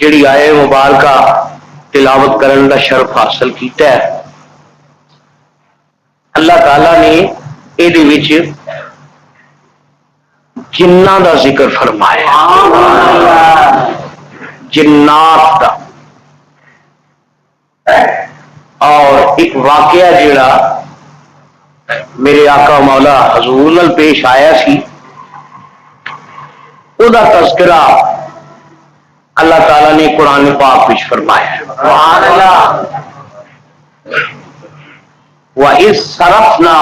جڑی آئے مبارکہ تلاوت کرن دا شرف حاصل کیتا ہے، اللہ تعالی نے یہ جنہ دا ذکر فرمایا، جنات دا، اور ایک واقعہ جڑا میرے آقا مولا حضور نال پیش آیا سی، او دا تذکرہ اللہ تعالی نے قرآن پاک وچ فرمایا ہے۔ سبحان اللہ۔ وَإِذْ صَرَفْنَا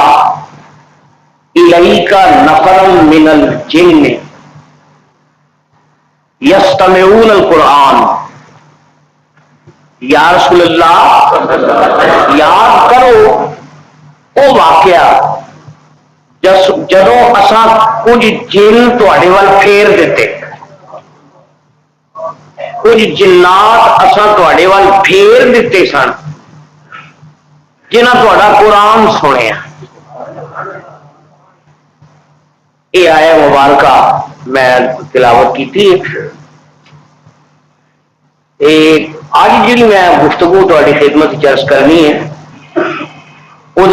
إِلَيْكَ نَفَرًا مِنَ الْجِنِّ يَسْتَمِعُونَ الْقُرْآنَ۔ یا رسول اللہ یاد کرو او واقعہ جدوں اساں کچھ جن تواڈے ول پھیر دیتے، کچھ جنات اساں تواڈے ول پھیر دیتے سن جنہاں تہاڈا قرآن سنیا۔ یہ آیا مبارکہ میں تلاوت کی تھی۔ آج جی میں گفتگو تہاڈی خدمت چرچ کرنی ہے، وہ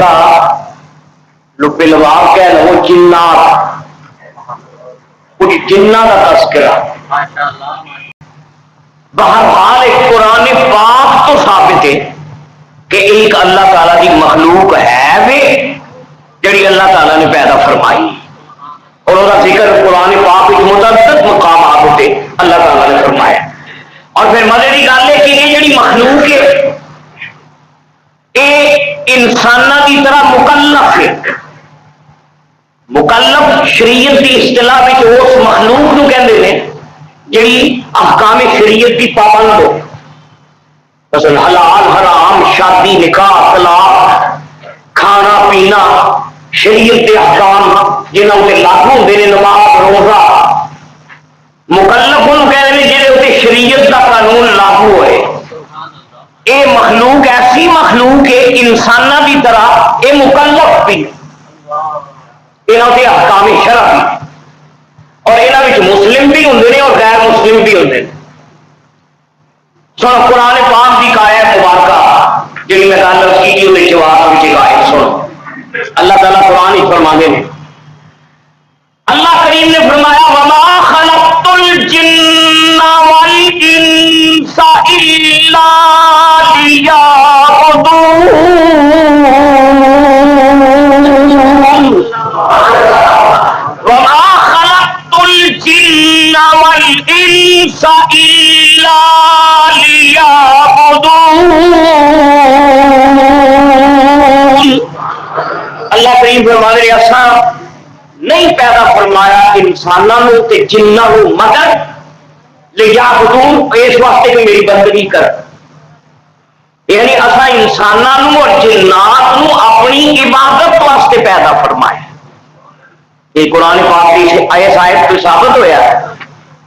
لب لباب کہہ لو جنات، کچھ جنہ کا تذکرہ۔ بہرحال ایک قرآن پاک تو ثابت ہے کہ ایک اللہ تعالیٰ کی مخلوق ہے وے جڑی اللہ تعالیٰ نے پیدا فرمائی، اور وہ ذکر قرآن پاک کی متعدد مقامات ہوتے اللہ تعالیٰ نے فرمایا۔ اور پھر مزے کی گل ہے کہ یہ جڑی مخلوق ہے یہ انسانوں کی طرح مکلف ہے۔ مکلف شریعت کی اصطلاح میں اس مخلوق کو کہتے ہیں جڑی احکام شریعت کی پابند ہو، مثلا حلال حرام، شادی نکاح طلاق، کھانا پینا، شریعت کے احکام جنہوں سے لاگو ہوتے ہیں، نماز روزہ۔ مکلف ان کہتے ہیں جہاں اتنے شریعت کا قانون لاگو ہوئے۔ یہ مخلوق ایسی مخلوق ہے انسانوں کی طرح، یہ مکلف بھی یہاں کے احکام شرع بھی، اور یہاں مسلم بھی ہوں اور غیر مسلم بھی ہوں۔ سن قرآن پاک کی آیت مبارکہ جی میں گل کی وہ جواب آئے سن اللہ تعالیٰ قرآن ہی فرمانے ہیں۔ اللہ کریم نے فرمایا وما خلقت الجن والانس الا لیعبدون۔ وما خلقت الجن والانس الا لیعبدون۔ اللہ کریم فرمانے ہیں اساں نہیں پیدا فرمایا انسانوں تے جنوں مگر لیعبدون، اس واسطے کہ میری بندگی کر۔ یعنی اساں انسانوں اور جنات نو اپنی عبادت واسطے پیدا فرمایا۔ یہ قرآن پاک کی آیت تو ثابت ہوا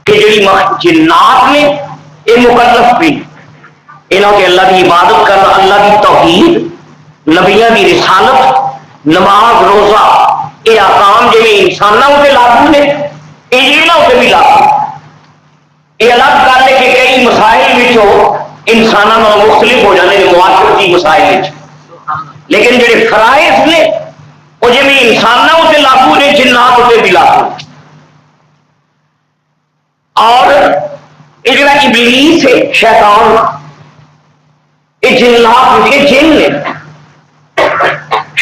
کہ جڑی جنات نے یہ مکلف بھی، انہوں کے اللہ کی عبادت کرنا، اللہ کی توحید، نبیوں کی رسالت، نماز روزہ، یہ احکام جی انسانوں سے لاگو نے یہ جنہوں سے بھی لاگو۔ یہ الگ گل ہے کہ کئی مسائل انسانوں مختلف ہو جاتے ہیں معاشرتی مسائل، لیکن جڑے فرائض نے وہ جی انسانوں سے لاگو نے جنات سے بھی لاگو۔ اور یہ جڑا ابلیس ہے شیطان، یہ جنات کے جن نے،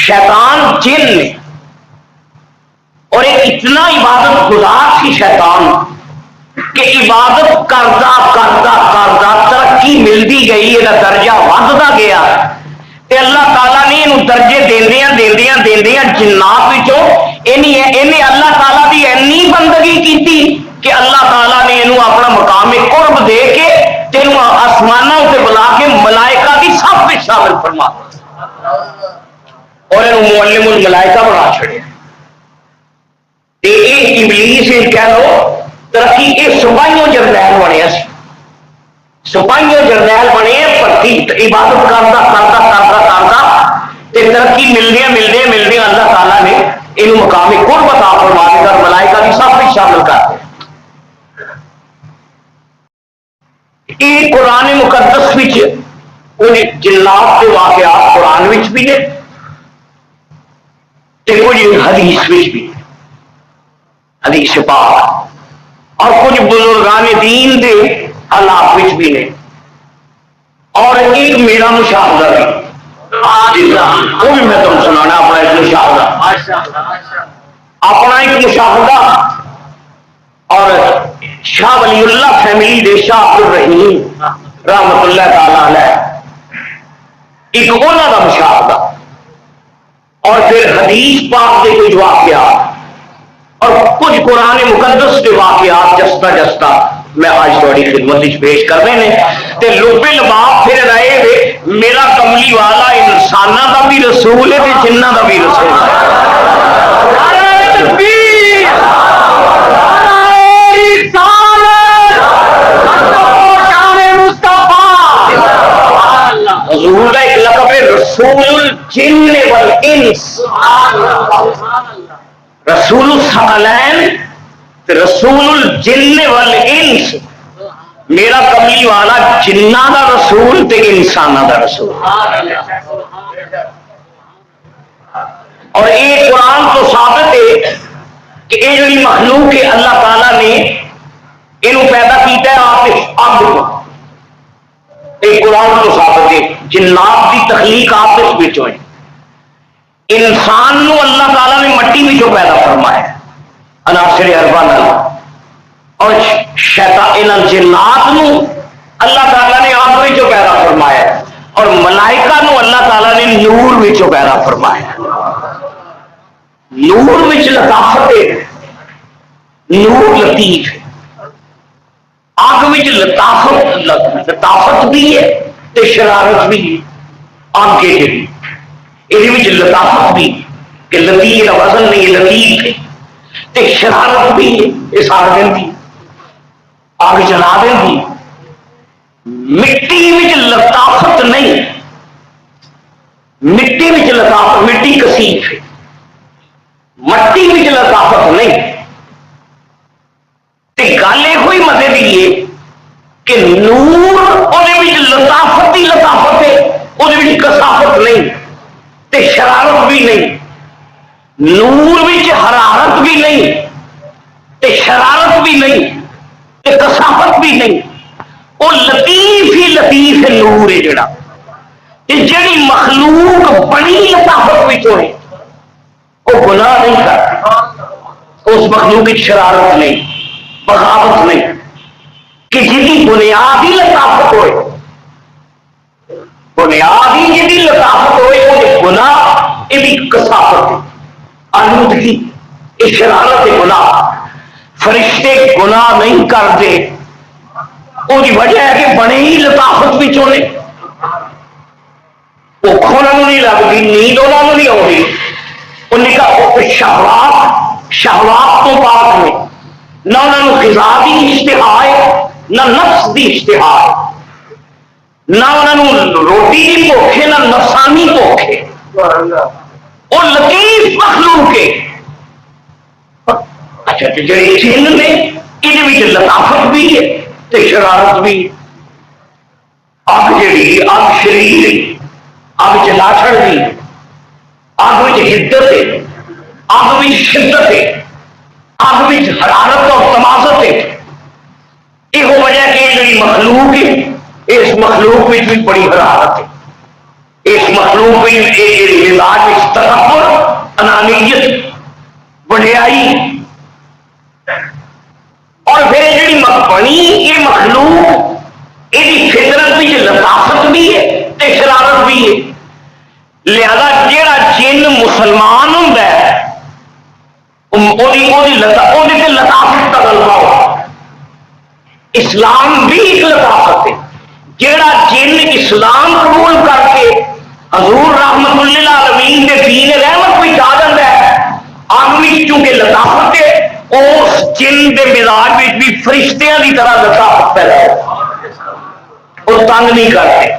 شیطان جن نے، اور ایک اتنا عبادت گزار سی شیطان کہ عبادت کرتا کرتا کرتا ترقی ملتی گئی، یہ درجہ ودتا گیا تے اللہ تعالیٰ نے یہ درجے دیندیاں دیندیاں دیندیاں جنات اللہ تعالیٰ کی اینی بندگی کی کہ اللہ تعالیٰ نے یہ اپنا مقام قرب دے کے تینوں آسمانوں سے بلا کے ملائکہ کی سب میں شامل فرما اور یہ معلم الملائکہ بنا چھڑے۔ ابلیس کہہ لو ترقی یہ سپاہیوں جرنیل بنیا سی، سپاہیوں جرنیل بنے بھرتی عبادت کرتا کرتا کرتا کرتا ترقی ملدیا ملدیا ملدیا اللہ تعالیٰ نے یہ مقام قرب عطا فرما کر ملائکہ کی سب میں شامل کر دیا۔ یہ قرآن مقدس جنات کے واقعات قرآن بھی نے کچھ حدیث بھی حدیث پاک اور کچھ بزرگان دین دے حالات بھی نے اور ایک میرا مشاہدہ بھی وہ بھی میں تم سنانا اپنا ایک مشاہدہ اپنا ایک مشاہدہ اور شاہ ولی اللہ فیملی دے شاہ عبد الرحیم رحمت اللہ تعالی علیہ ایک انہوں کا مشاہدہ اور پھر حدیث پاک کے کچھ واقعات اور کچھ قرآن مقدس کے واقعات جستا جستا میں آج تھوڑی خدمت پیش کر رہے ہیں تے لبے لباب پھر رہے ہوئے میرا کملی والا انسانہ کا بھی رسول ہے تے جنہ کا بھی رسول حضور کا ایک لقب ہے رسول الجن والانس رسول الثقلین رسول الجن والانس میرا کملی والا جنہ دا رسول تے انسانہ دا رسول اور یہ قرآن تو ثابت ہے کہ یہ جو مخلوق ہے اللہ تعالیٰ نے انہوں پیدا کیتا ہے آپ ایک قرآن تو ثابت ہے جنات کی تخلیق آپس بچوں انسان نو اللہ تعالیٰ نے مٹی بچوں پیدا فرمایا عناصر اربع اور شیطان جنات نو اللہ تعالیٰ نے آگ بچوں پیدا فرمایا اور ملائکہ نو اللہ تعالیٰ نے نور بچوں پیدا فرمایا نور وچ لطافت ہے نور لطیف ہے آگ وچ لطافت بھی ہے تے شرارت بھی ہے آگ کے جڑی یہ لطافت بھی کہ لطیف کا وزن نہیں لطیف ہے تے شرارت بھی ہے یہ سار دیں آگ جلا دیں مٹی وچ لطافت نہیں مٹی وچ لطافت مٹی کثیف ہے مٹی وچ لطافت نہیں گل یہ مزے کی ہے کہ نور لطافت ہی لطافت ہے وہ کثافت نہیں تے شرارت بھی نہیں نور حرارت بھی نہیں تے شرارت بھی نہیں تے کثافت بھی نہیں وہ لطیف ہی لطیف ہے نور ہے جڑا جڑی مخلوق بڑی لطافت بھی ہے وہ گناہ نہیں کرتی اس مخلوق کی شرارت نہیں بغاوت نہیں کہ جی بنیاد ہی لطافت ہوئے بنیاد ہی جی لطافت ہوئے وہ گناہ یہ بھی کثافت ہے آلودگی یہ شرارت گناہ فرشتے گناہ نہیں کرتے وہ وجہ ہے کہ بڑے ہی لطافت بھی چونے بھوک انہوں نہیں لگتی نیند انہوں نہیں آتی انہیں کہا شہوات تو پاک میں نہ انہوں غذا کی اشتہا ہے نہ نفس کی اشتہا ہے نہ انہوں روٹی کی بھوک ہے نہ نفسانی بھوک ہے وہ لطیف مخلوق ہے اچھا جی جن نے یہ لطافت بھی ہے تے شرارت بھی اگ جڑی اگ شریر اگ چلاچڑ بھی اگ حدت ہے اگ بھی شدت ہے اگ بھی حرارت اور تمازت ہے یہ وجہ کہ جی مخلوق ہے اس مخلوق میں بھی بڑی حرارت ہے اس مخلوق میں مزاج تکبر انانیت بڑھائی اور پھر جی بنی یہ مخلوق یہ فطرت بھی لطافت بھی ہے تے شرارت بھی ہے لہذا جیڑا جن مسلمان ہوں لطافت کا غلبہ ہو اسلام بھی ایک لطافت ہے جیڑا جن اسلام قبول کر کے حضور رحمت اللہ العالمین کے دین رحمت کوئی چاہ جاتا ہے آدمی چونکہ لطافت ہے اس جن کے مزاج میں بھی فرشتیاں کی طرح لطافت پیدا ہے وہ تنگ نہیں کرتے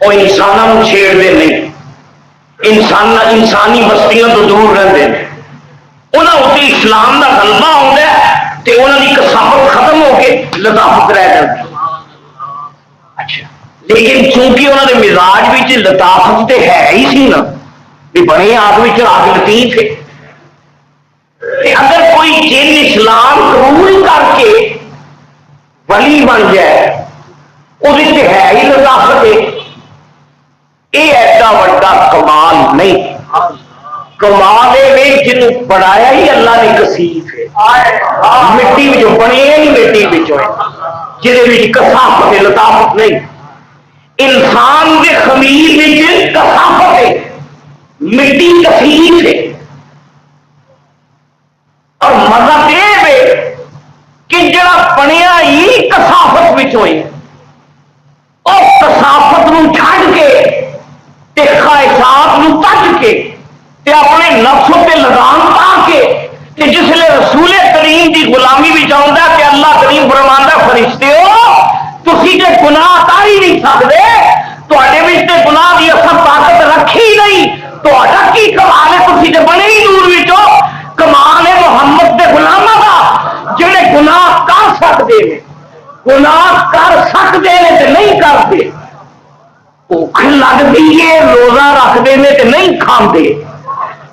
وہ انسانوں چھیڑتے نہیں انسانی بستیاں تو دور رہتے ہیں انہوں نے اسلام کا غلبہ آتا ہے تو انہوں کی کثافت ختم ہو کے لطافت رہ جاتی لیکن چونکہ انہوں نے مزاج بھی لطافت تے ہے ہی سی نا بھی بنے آدمی چراغ لطیف ہے. اگر کوئی جن اسلام قبول کر کے ولی بن جائے وہ ہے ہی لطافت ہے. یہ ایڈا وڈا کمال نہیں. کمال یہ جنوں پڑھایا ہی اللہ نے کسیف ہے. مٹی بنے ہی مٹی جہد کسافت ہے لطافت نہیں. انسان کے خمیر کسافت ہے مٹی کسیف ہے. اور مذہب یہ ہے کہ جڑا بنیا ہی کسافت ہوئی اور کسافت چھڈ کے خواہشات تج کے اپنے نفس تے لگام پا کے جس لئے رسول کریم کی غلامی بھی چاہتا کہ اللہ کریم فرماندا فرشتے ہو تسی تے گناہ کر ہی نہیں سکتے تواڈے وچ تے گناہ دی اصل طاقت رکھی نہیں تہاڈا کی کمال ہے تسی تے بنے ہی نور وچوں. کمال ہے محمد دے غلاماں دا جڑے گناہ کر سکتے ہیں گناہ کر سکتے ہیں تے نہیں کرتے. بھوک لگتی ہے روزہ رکھتے ہیں تے نہیں کھاندے.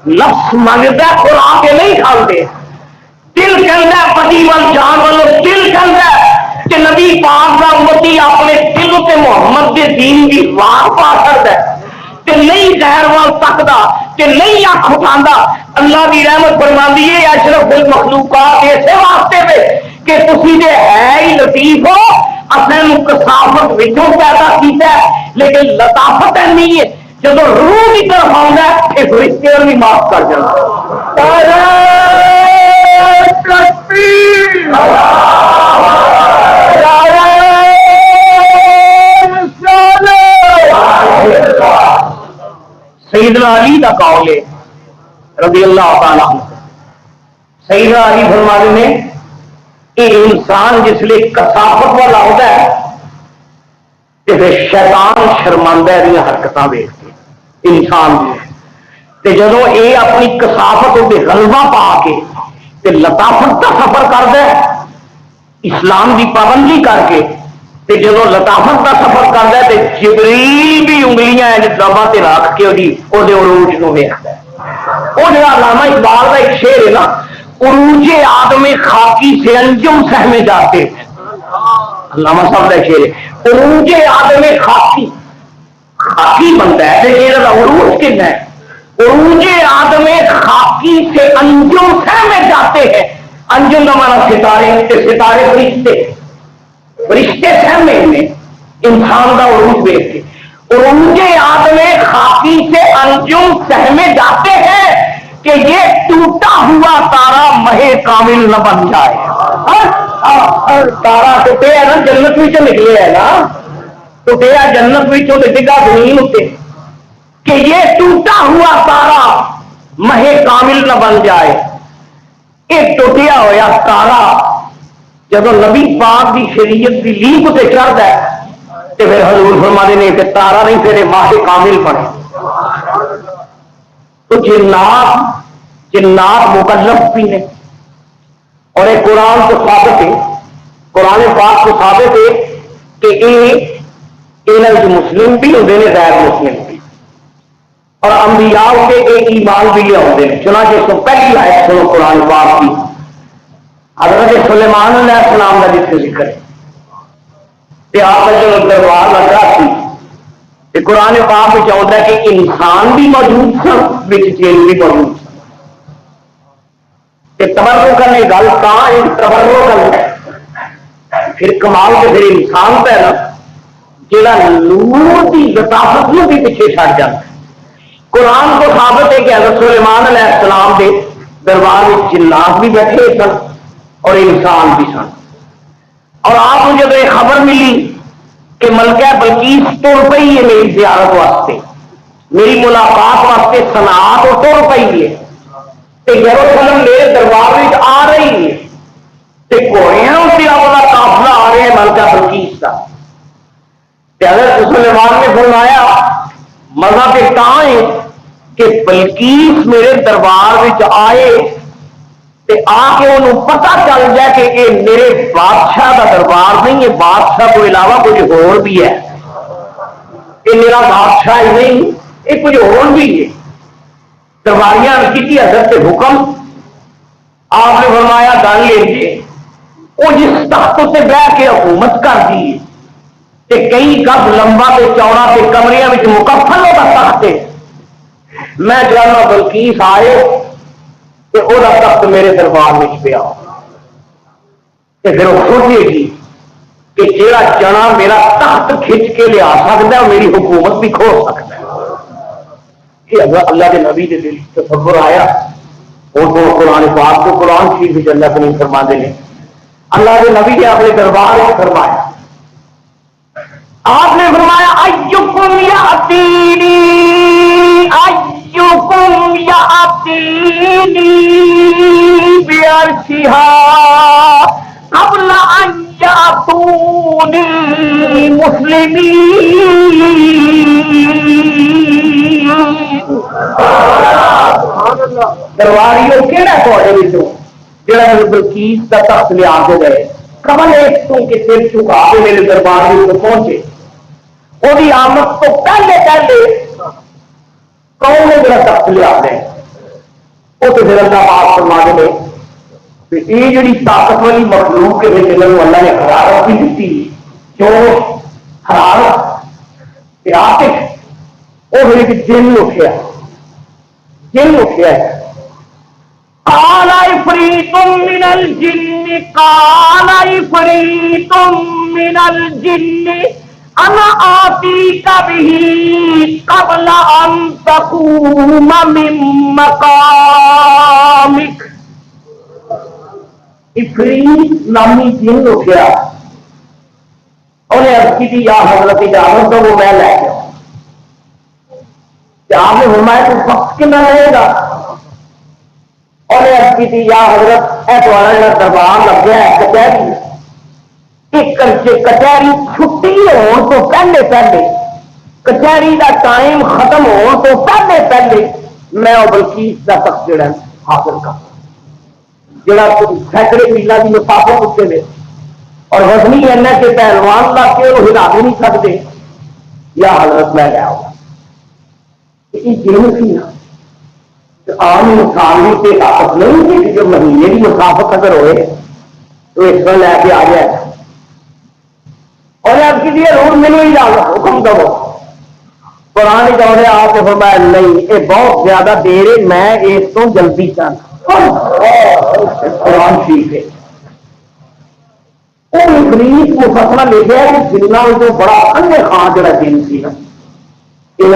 نفس منگتا خوراک کے نہیں کھاندے. دل کہندا پتی ول جان والو دل کہندا کہ نبی پاک دا امتی اپنے دل تے محمد دے دین دی وار پا سکدا ہے کہ نہیں غیر وال تکدا کہ نہیں اکھ اٹھاندا. اللہ کی رحمت فرماندی ہے اشرف المخلوقات ایسے واسطے پہ کہ تسی دے ہے ہی لطیف ہو اصل کسافت وچوں پیدا کیتا ہے لیکن لطافت نہیں ہے. جب روح کی طرف آؤں ہے فرشتے بھی معاف کر جانا. سیدنا علی کا قول ہے رضی اللہ تعالیٰ عنہ. سیدنا علی فرماتے ہیں کہ انسان جس لیے کسافت والا ہوتا ہے کہ پھر شیطان شرمندہ ہے دیا حرکتاں ویکھ کے انسان دی جدو یہ اپنی کسافت تے غلبہ پا کے تے لطافت کا سفر کرتا ہے اسلام دی پابندی کر کے تے جدو لطافت کا سفر کرتا ہے تے جبریل بھی انگلیاں دبا تے رکھ کے وہ عروج نو ویکھدا ہے. وہ جو علامہ اقبال کا ایک شعر ہے نا عروج آدم خاکی سے انجم سہمے جاتے ہیں. علامہ صاحب کا شعر ہے عروج آدم خاکی خاکی بنتا ہے یہ عروج کتنا ہے. عروج آدم خاکی سے انجم سہمے جاتے ہیں. انجم کا مانا ستارے ستارے فرشتے فرشتے سہمے میں انسان کا عروج دیکھ کے عروج آدم خاکی سے انجم سہمے جاتے ہیں کہ یہ ٹوٹا ہوا تارا مہے کامل نہ بن جائے. تارا ٹوٹے ہے نا جنت بھی نکلے ہے نا ٹوٹیا جنت بھی ڈگا زمین اتنے کہ یہ ٹوٹا ہوا تارا مہے کامل نہ بن جائے. یہ ٹوٹیا ہوا تارا جب نبی پاک کی شریعت کی لیپ سے چڑھتا ہے تو پھر حضور فرماتے ہیں کہ تارا نہیں پھر ماہ کامل بنے. تو جنات مکلف بھی نے اور یہ قرآن کو ثابت ہے قرآن پاک کو ثابت ہے کہ یہ مسلم بھی ہوتے ہیں غیر مسلم بھی اور انبیاء کے ایمان بھی لے ہوتے ہیں. چنانچہ اس کو پہلی آیت سنو قرآن پاک کی حضرت سلیمان علیہ السلام کا جس سے ذکر ہے کہ آپ کا جو دربار لگا سی قرآن پاک میں چاہتا ہے کہ انسان بھی موجود سن چیز بھی موجود سن کہ تبرو کرنے گل تبرو کرنا پھر کمال کے پھر انسان پہ نا جہاں نور کی لطافت کو بھی پیچھے چھڑ جاتا ہے. قرآن کو ثابت ہے کہ حضرت سلیمان علیہ السلام کے دربار میں جنات بھی بیٹھے سن اور انسان بھی سن. اور آپ کو جب یہ خبر ملی کہ ملکہ بلقیس تر پئی ہے میری زیارت واسطے میری ملاقات واسطے صنعت اور تر پئی ہے کہ یروشلم میرے دربار میں آ رہی ہے کہ گھوڑیاں سے اپنا قافلہ آ رہے ہیں ملکہ بلقیس کا. حضرت سلیمان نے فرمایا مزہ پہ کہاں ہے کہ بلقیس میرے دربار میں آئے تے آ کے انہوں پتہ چل جائے کہ یہ میرے بادشاہ کا دربار نہیں ہے بادشاہ کو علاوہ کچھ اور بھی ہے. یہ میرا بادشاہ ہی نہیں، یہ کچھ اور بھی ہے۔ درباریاں کی حضرت کے حکم، آپ نے فرمایا گل لیجیے، وہ جس تخت سے بہ کے حکومت کر دی کہ کئی گز لمبا تے چوڑا تے کمرے میں مکفل ہوتا تخت ہے، میں جانا بلکیس آئے کہ وہ تخت میرے دربار میں پیا، پھر وہ سوچے گی کہ جیڑا جنا میرا تخت کھچ کے لیا سکتا ہے میری حکومت بھی کھو سکتا ہے۔ یہ اللہ کے نبی کے دل تصور آیا، اور تو قرآن پاک کو قرآن شریف بھی اللہ کریم فرما دے ہیں، اللہ کے نبی نے اپنے دربار میں فرمایا، آپ نے فرمایا ایکم یاتینی بعرشھا قبل ان یاتونی مسلمین۔ درباریوں کہڑا تھوڑے وچوں جڑا بلقیس کا تخت لیا کے گئے قبل ایک تو کہ سر چکا کے میرے دربار میں پہنچے، وہی آمد تو پہلے کون نے میرا تخت لیا ہے؟ وہ تو پھر اللہ پاک فرما دے کہ یہ جڑی طاقت والی مخلوق کے بچے اللہ نے حرارت بھی دیتی، جوش حرارت آتش، وہ میرے جن اٹھیا، جن اٹھیا ہے۔ قال عفریت من الجن قال عفریت من الجن انا آتیک به قبل ان تقوم من مقامک۔ عفریت نامی جن اٹھیا، انہیں عرض کی تھی یا حضرت اجازت دو وہ میں لے گیا۔ آپ نے فرمایا تو وقت کتنا رہے گا؟ انہیں عرض کی تھی یا حضرت اے تمہارا جڑا دربار لگ گیا ہے کچہری، کچہری چھٹی ہون تو پہلے کچہری کا ٹائم ختم ہون تو پہلے میں وہ بلقیس کا تخت جڑا حاصل کر جڑا سینکڑے میلوں کی مسافت اتنے دے اور وزنی ایسا کہ پہلوان لا کے وہ ہلا بھی نہیں سکتے، یا حضرت میں لیا ہوگا۔ یہ جن سی نا عام انسان کی طاقت نہیں تھی کہ جو مہینے کی مسافت اگر ہوئے تو اس طرح لے کے آ جائے، اور اب کسی روز ملو ہی جاؤ حکم دو قرآن چاہتے آپ کو فرمایا نہیں یہ بہت زیادہ دیر ہے، میں اس تو جلدی چاہتا قرآن ٹھیک ہے۔ وہ ابلیس مفصلہ لکھا ہے کہ جنہوں میں بڑا انھے خان جڑا جن سی نا یہ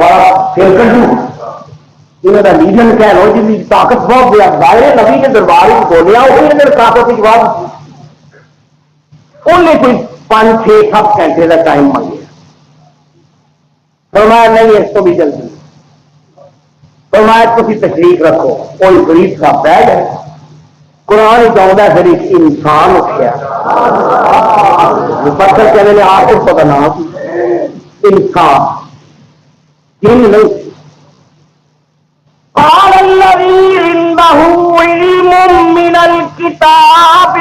بڑا پھر کٹو انہوں کا لیڈر کہہ لو جن کی طاقت بہت زیادہ ظاہر نبی کے دربار میں بولیا وہی اندر طاقت کی جواب انہیں کوئی 5-6-7 گھنٹے کا ٹائم مانگیا، فرمایا نہیں اس کو بھی جلدی، فرمایا تھی تشریف رکھو، کوئی غریب صاحب بہ جائے قرآن چاہتا پھر ایک انسان اٹھیا پتھر کہنے نے آپ کو پتا نام انسان جن نہیں۔ قال الذي عنده علم من الكتاب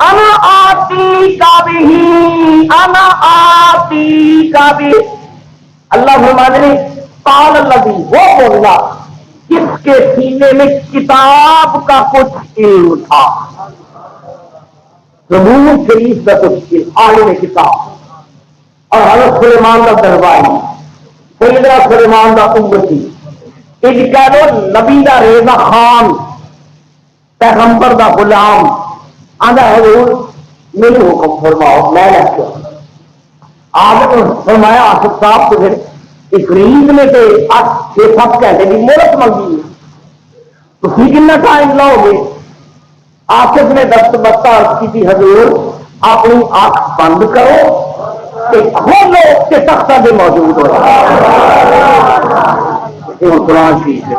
انا آتيك به اللہ فرمانے قال الذي وہ بولا جس کے سینے میں کتاب کا کچھ علم تھا، زبور شریف کا کچھ علم، عالم کتاب، اور حضرت سلیمان کا درباری سیدنا سلیمان کا امتی، ایک کہہ دو نبی دا ریزہ خان، پیغمبر دا غلام، آدھا حضور میرے حکم فرماؤ میں رکھو۔ آپ نے فرمایا آصف صاحب تو پھر عفریت نے تو 8-6-7 گھنٹے کی مہلت منگی ہے، تو کتنا ٹائم لاؤ گے؟ آصف نے دستبستہ عرض کی تھی حضور اپنی آنکھ بند کرو کھولو کہ تختہ سے موجود ہو قرآن شریف ہے۔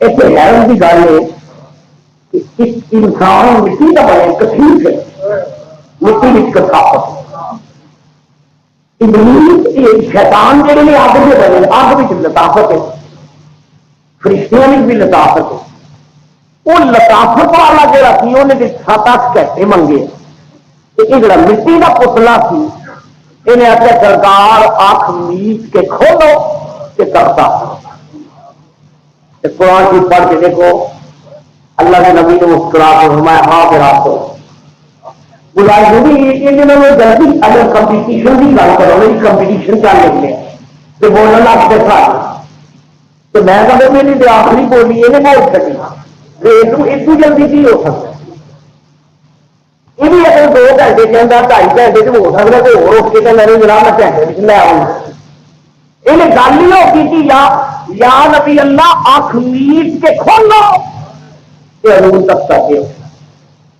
ایک حیرت کی گل ہے کہ انسان مٹی کا بنے کثیر ہے، مٹی میں کثافت، شیطان جہے نے اگ سے بنے اگ بھی لطافت ہے، فرشتوں میں بھی لطافت ہے، وہ لطافت والا جہاں سی انہیں 7-8 گھنٹے منگے یہ جڑا مٹی کا پتلا سی انہیں آخیا سرکار آنکھ میچ کے کھولو کہ کرتا قرآن کی پڑھ کے دیکھو اللہ کے نبی نے مسکرا کے فرمایا ہاں پھر آپ کو بلائی ہوگی جلدی اگر کمپٹیشن کی گل کرو کمپٹیشن چل رہی ہے تو بولنا لگتے سارے تو میں کہوں میری تو آخری بولی یہ بول سکی اتنی جلدی کی ہو سکتا یہ بھی اگر 2 گھنٹے کے اندر 2.5 گھنٹے سے ہو سکتا تو ہو کے تو میرے جناب میں گھنٹے لے آؤں یہ گل ہی ہوگی کہ یا نبی اللہ آنکھ میٹ کے کھولو کہ حضور تک تک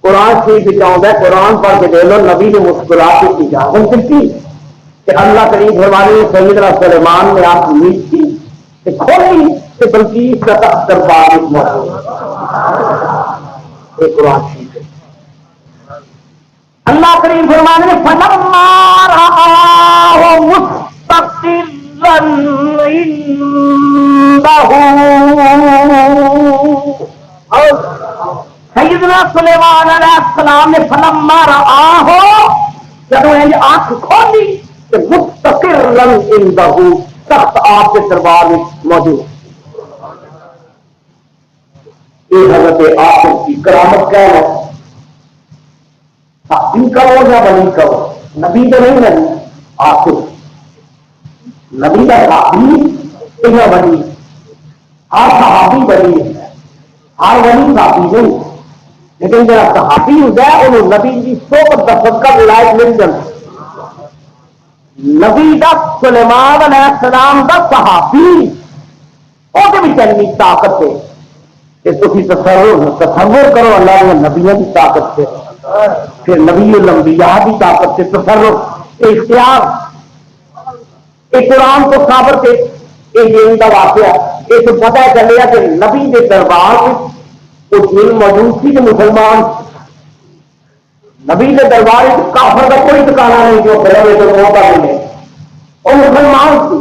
قرآن شریف بچاؤں ہے قرآن پڑھ کے دے لو نبی نے مسکرا کے اجازت دیتی کہ اللہ کریم فرمانے سیدنا سلیمان نے آنکھ میٹ کی کہ کھولی کہ بلکہ دربار یہ قرآن شریف ہے اللہ کریم فرمانے نے فلما رآہ مستقرا عنده سیدنا سلیمان علیہ السلام نے فلما رآہ جب انہیں آنکھ کھولی کہ مستقرا عنده تخت آپ کے دربار میں موجود یہ حضرت آخر کی کرامت کیا ہے صحابی کرو یا ولی کرو نبی تو نہیں نبی آخر نبی کا صحابی یا ولی ہر صحابی ولی ہے ہر ولی صحابی نہیں لیکن جب صحابی ہو جائے انہوں نبی کی صحبت دفت کا ولایت مل جاتی نبی دا سلیمان علیہ السلام دا صحابی وہ بھی چلنی طاقت ہے کہ تھی تصور کرو اللہ نے نبیوں کی طاقت سے پھر نبی الانبیاء کی طاقت سے تصور اختیار یہ قرآن کو ثابت ہے یہ ان کا واقعہ یہ تو پتہ چلے کہ نبی کے دربار وہ دل موجود تھی کہ مسلمان نبی کے دربار کافر کا کوئی ٹھکانا نہیں جو پہلے تو موقع ملے اور مسلمان تھی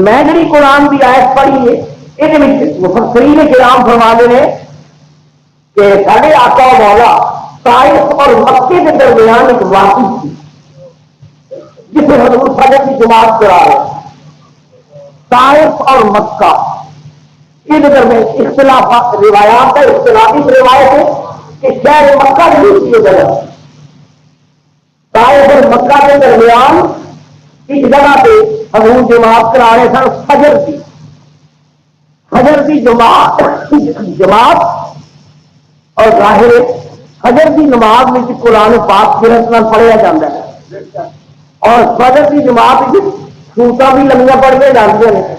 میں جی قرآن کی آیت پڑھی ہے یہ مفسرین کرام فرماتے ہیں کہ سارے آقا و مولا طائف اور مکے کے درمیان ایک واقعی تھی جسے حضور فجر کی جماعت کرا رہے طائف اور مکہ یہ درمیان اختلاف روایات ہے اختلافی روایت ہے کہ شہر مکہ نہیں کی جگہ طائف اور مکہ کے درمیان ایک جگہ پہ حضور جماعت کرا رہے سن فجر کی جماعت اور ظاہر فجر کی نماز میں قرآن پاک سیرت میں پڑھیا جاتا ہے اور فجر کی جماعت سورتاں بھی لمبیاں پڑھ کے جانتے ہیں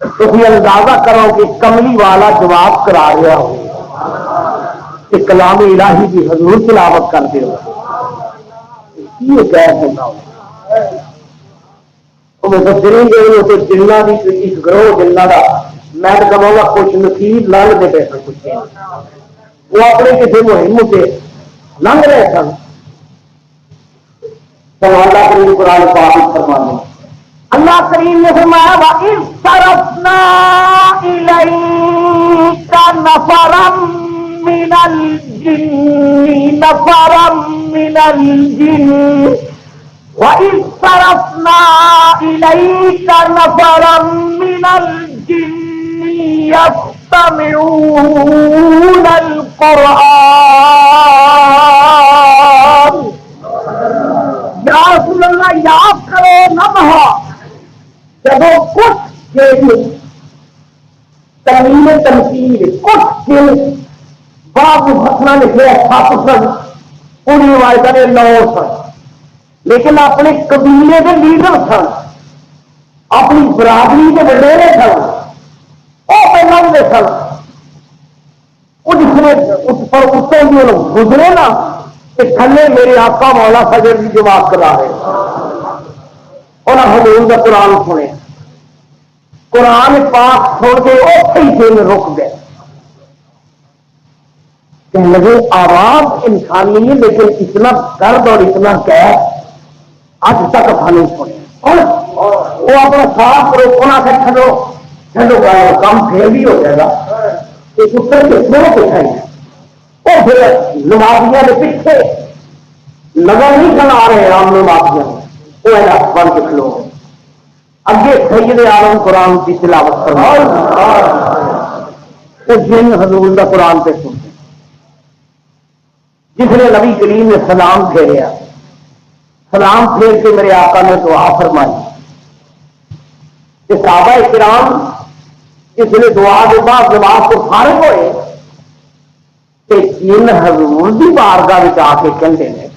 تھی اندازہ کرو کہ کملی والا جواب کرا رہا ہو کہ کلام الہی کی حضور تلاوت کرتے ہو جنہ کی گروہ جنہ کا میں کہوں گا کچھ نصیب لنگ دے پیسے کچھ وہ اپنے کسی مہم سے لنگ رہے سن اللہ کریم قرآن پاک فرمانے اللہ کریم نے فرمایا وَإِذْ صَرَفْنَا إِلَيْكَ نَفَرًا مِنَ الْجِنِّ وَإِذْ صَرَفْنَا إِلَيْكَ نَفَرًا مِنَ الْجِنِّ يَسْتَمِعُونَ الْقُرْآنَ یا رسول اللہ یاد کرو لمحہ جب کچھ تعلیم تنقید کچھ دل باب حسنا لکھے 7 سن پوری روایت نے 9 سن لیکن اپنے قبیلے کے لیڈر سن اپنی برادری کے وڈیرے سن وہ پہلے ہوتے سن وہ جس نے اس پر اتوں بھی گزرے نا کہ تھلے میرے آقا مولا فجر کی جماعت کرا رہے انہیں حضور کا قرآن سنے قرآن پاک سن کے اوپر ہی دل رک گئے کہ لگے آواز انسانی ہے لیکن اتنا درد اور اتنا قید آج تک نہیں سنے وہ اپنا صاف روکنا سے چھڈو کام پھر بھی ہو جائے گا اتر کے سنو کچھ ہے وہ پھر نمازیاں کے پیچھے نظر نہیں کھل آ رہے عام نمازیاں وہ بن کے کھلو اگے سید عالم قرآن کی تلاوت فرمائے جن حضور کا قرآن پہ سنتے جس نے نبی کریم نے سلام پھیریا سلام پھیر کے میرے آقا نے دعا فرمائی کہ صحابہ کرام اس نے دعا کے بعد نماز کو فارغ ہوئے کہ جن حضور کی بارگاہ میں آ کے کہتے ہیں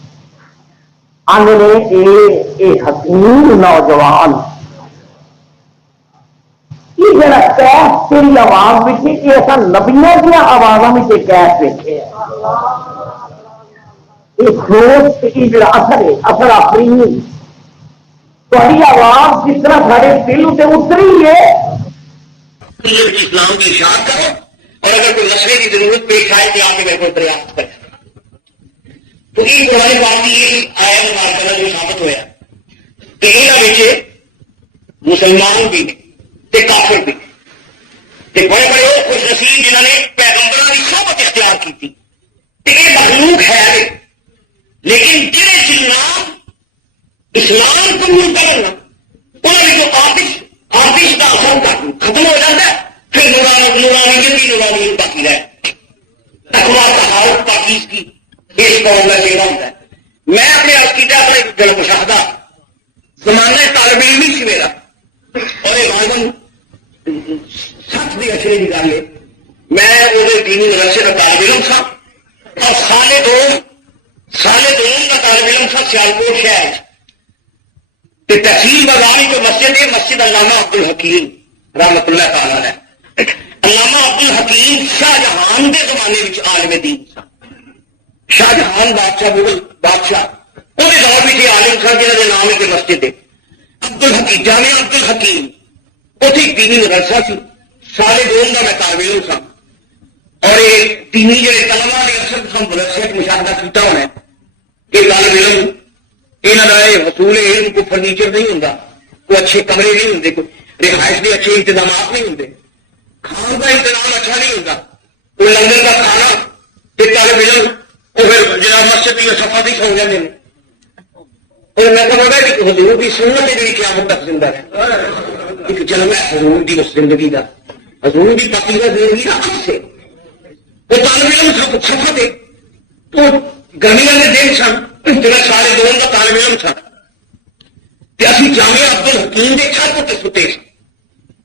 آنے نے اے حکیم نوجوان یہ جڑا کیف تیری آواز میں یہ اصل نبیوں کی آوازوں میں کیف دیکھے یہ اثر ہے اثر اپنی تاری آواز جس طرح سارے دل اتنے اتری ہے اسلام کی اشاعت کرو اور اگر کوئی نشے کی ضرورت پیش آئے تو آ کے میرے کو دریافت کرے تو یہ قرآن پاک کی یہ آیا مبارکہ جو ثابت ہوا کہ یہاں مسلمان بھی تے کافر بھی تے بڑے بڑے وہ خوش نصیب جنہوں نے پیغمبروں کی صحبت اختیار کی تھی تے یہ مخلوق ہے لیکن جہے جنات اسلام قبول کرنا انہوں نے جو آتش کا اثر ختم ہو جاتا ہے پھر نورانیت کی نورانیت باقی رہے تقویٰ طہارت پاکیز کی اس قوم کا سیوا ہوتا ہے میں اپنے عقیدہ اپنے جڑا مشاہدہ زمانہ طالب علم ہی سی میرا اور یہ غالباً 60 کی اشرے کی گل ہے میں وہ دینی مدرسے کا طالب علم تھا اور سالے دوم کا طالب علم تھا سیالکوٹ شہر تحصیل بازاری جو مسجد ہے مسجد علامہ عبد الحکیم رحمت اللہ تعالی علیہ علامہ عبد الحکیم شاہجہان کے زمانے میں عالم دین تھا شاہجہان بادشاہ مغل بادشاہ وہ دور میں عالم تھا جنہوں کے نام ہے مسجد ہے عبد الحکیم جامع عبد الحکیم اتنے دینی مدرسہ سی سارے دوم کا میں طالب علم تھا اور یہ دینی جڑے طلبا نے اکثر ہم مدرسے مشاہدہ کیتا ہونا ہے کہ طالب علم یہاں کا حصول علم کو فرنیچر نہیں ہوں کوئی اچھے کمرے نہیں ہوں کوئی رہائش کے اچھے انتظامات نہیں ہوں کھان کا انتظام اچھا نہیں ہوتا کوئی لنگر کا کھانا طالب علم وہ پھر جناب مسجد کی سفا بھی سو جاتے ہیں اور میں کہوں گا کہ حضور کی سنت ہے جی قیامت تک زندہ ہے ایک جنم ہے حضور کی اس زندگی کا حضور کی پاکیزہ زندگی کا حق سے وہ طالب علم سفا دے تو گرمیاں کے دن سن جب سارے دونوں کا طالب علم تھا کہ اسی جامعہ عبد الحکیم کے چھت اتنے ستے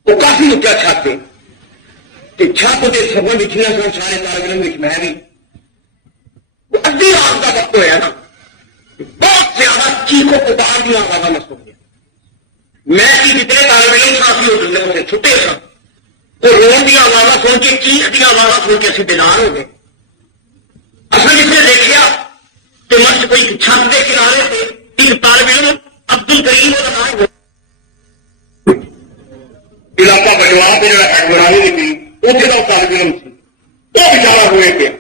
وہ کافی اچھا چھت ہے چھت اتنے سبوں بچھنا سن سارے طالب علم میں بھی ادھی رات کا وقت ہوا نا بہت زیادہ چیخو پکار کی آواز میں سن گیا میں جتنے طالب علم ساتھی ہوتے چھٹے سن وہ رون کی آواز سن کے چیخ کی آواز سن کے اسی بیدار ہو گئے اصل جس نے دیکھا تو مت کوئی چھت کے کنارے سے ایک طالب علم عبد الکریم علاقہ بجوا پہ جو حکمرانی کی تھی اتنے کا طالب علم سی وہ بچارا ہوئے پیا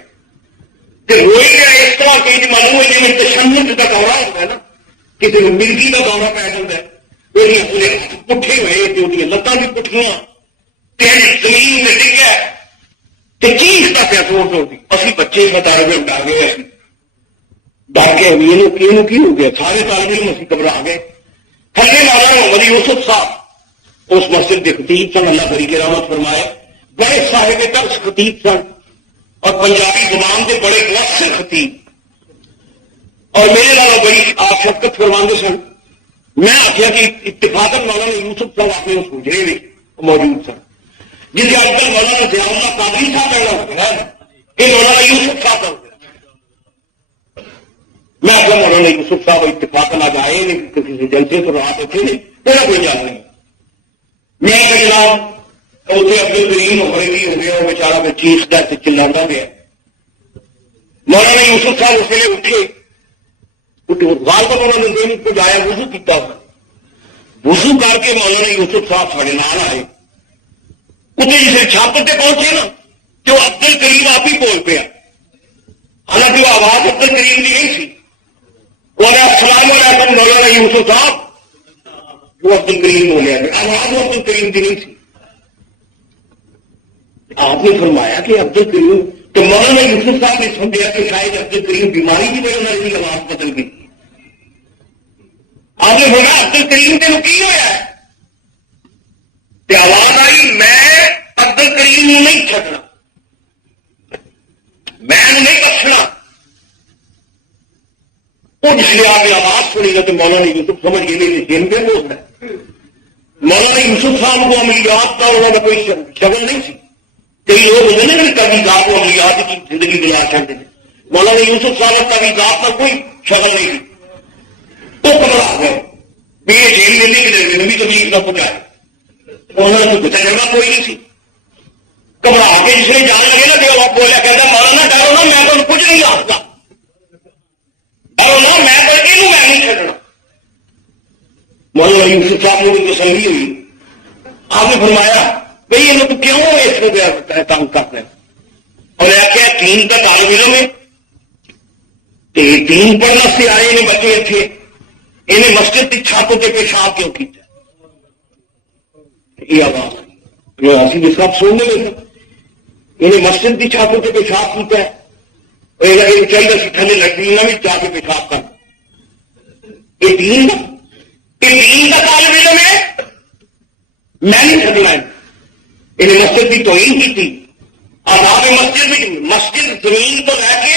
ہوئے گیا اس طرح کہ معلوم ہے جی تشنج کا دورہ ہوتا ہے نا کسی کو مرگی کا دورہ پی جاتا ہے پٹھے ہوئے لتاں بھی پٹھیاں زمین میں ڈگ گیا چیز کا پیا زور زور دی اسی بچے کا طالب علم ڈر گئے ڈر کے یہ کی ہو گیا سارے طالب علم اسی گھبرا گئے تھلے مولانا محمد یوسف صاحب اس مسجد کے خطیب سن اللہ بری کے رحمت فرمائے بڑے صاحب طرز خطیب سن اور پنجابی زبان کے بڑے مؤثر خطیب اور میرے نال بڑی آپ شفقت فرماندے سن میں آخیا کہ اتفاقاً مولانا یوسف صاحب اپنے اس حجرے میں موجود سن جس کے اندر مولانا ضیاء اللہ قادری صاحب پیدا ہو گیا یہ مولانا یوسف صاحب ہو گیا میں آخر مولانا یوسف صاحب اتفاقاً آج آئے نہیں کسی جلسے تو رات اتنے نہیں میرا کوئی جان نہیں میں کہ جناب اسے عبد الکریم ہو گیا وہ بیچارہ میں چیختا سے چلانا گیا مولانا یوسف صاحب اس لیے اٹھے غالباً انہوں نے دن کو جایا وضو کیتا وضو کر کے مولانا یوسف صاحب سارے نال آئے اتنے جسے چھت پہ پہنچے نا تو عبد الکریم آپ ہی بول پیا حالانکہ وہ آواز عبد الکریم کی نہیں تھی وہ السلام علیکم مولانا یوسف صاحب وہ عبد الکریم بولے آواز وہ عبد الکریم کی نہیں تھی آپ نے فرمایا کہ عبد الکریم تو مولانا یوسف صاحب نے سمجھا کہ شاید عبد الکریم بیماری کی وجہ سے آواز بدل گئی. آگے ہونا عبد الکریم تینوں کی ہوا ہے؟ آواز آئی میں عبد الکریم نہیں چھڈنا، میں نہیں بخشنا. وہ جس نے آگے آواز سنی نا تو مولانا یوسف سمجھ گئے میرے دن پہ بول رہا ہے. مولانا یوسف صاحب کو عملیات کا انہوں نے کوئی شغل نہیں تھی. کئی لوگ ہوتے ہیں نا کبھی ذات کو عملیات کی زندگی گزار چاہتے ہیں. مولانا یوسف صاحب کبھی ذات کا کوئی شغل نہیں تھی. وہ گھبرا گئے میرے جیل میں نہیں بھی تکلیف نہ پہنچائے. انہوں نے کوئی تجربہ کوئی نہیں سی. گھبرا کے جس نے جان لگے نا کہ وہ بولیا کہتا مولانا ڈرو نا میں تو کچھ نہیں آتا، ڈرو نا میں نہیں چھڈنا. مولانا یوسف صاحب نے بھی تسلی ہوئی. آپ نے فرمایا بھائی یہ لوگ کیوں اس کو کام کرتے ہیں؟ اور کیا تین کا طالب علم ہے تین پڑھنا سے آئے انہیں بچے اتنے انہیں مسجد کی چھاتوں کے پیشاب کیوں کیتا؟ یہ آواز جو اسی جس کا آپ سننے میں انہیں مسجد کی چھاتوں کے پیشاب کیتا ہے. یہ چاہیے سی ٹھنڈے لٹرینا بھی جا کے پیشاب کر. یہ دین کا طالب علم ہے، میں نہیں چھڈنا ہے. انہیں مسجد کی توہین کی تھی. آداب مسجد میں مسجد زمین کو لے کے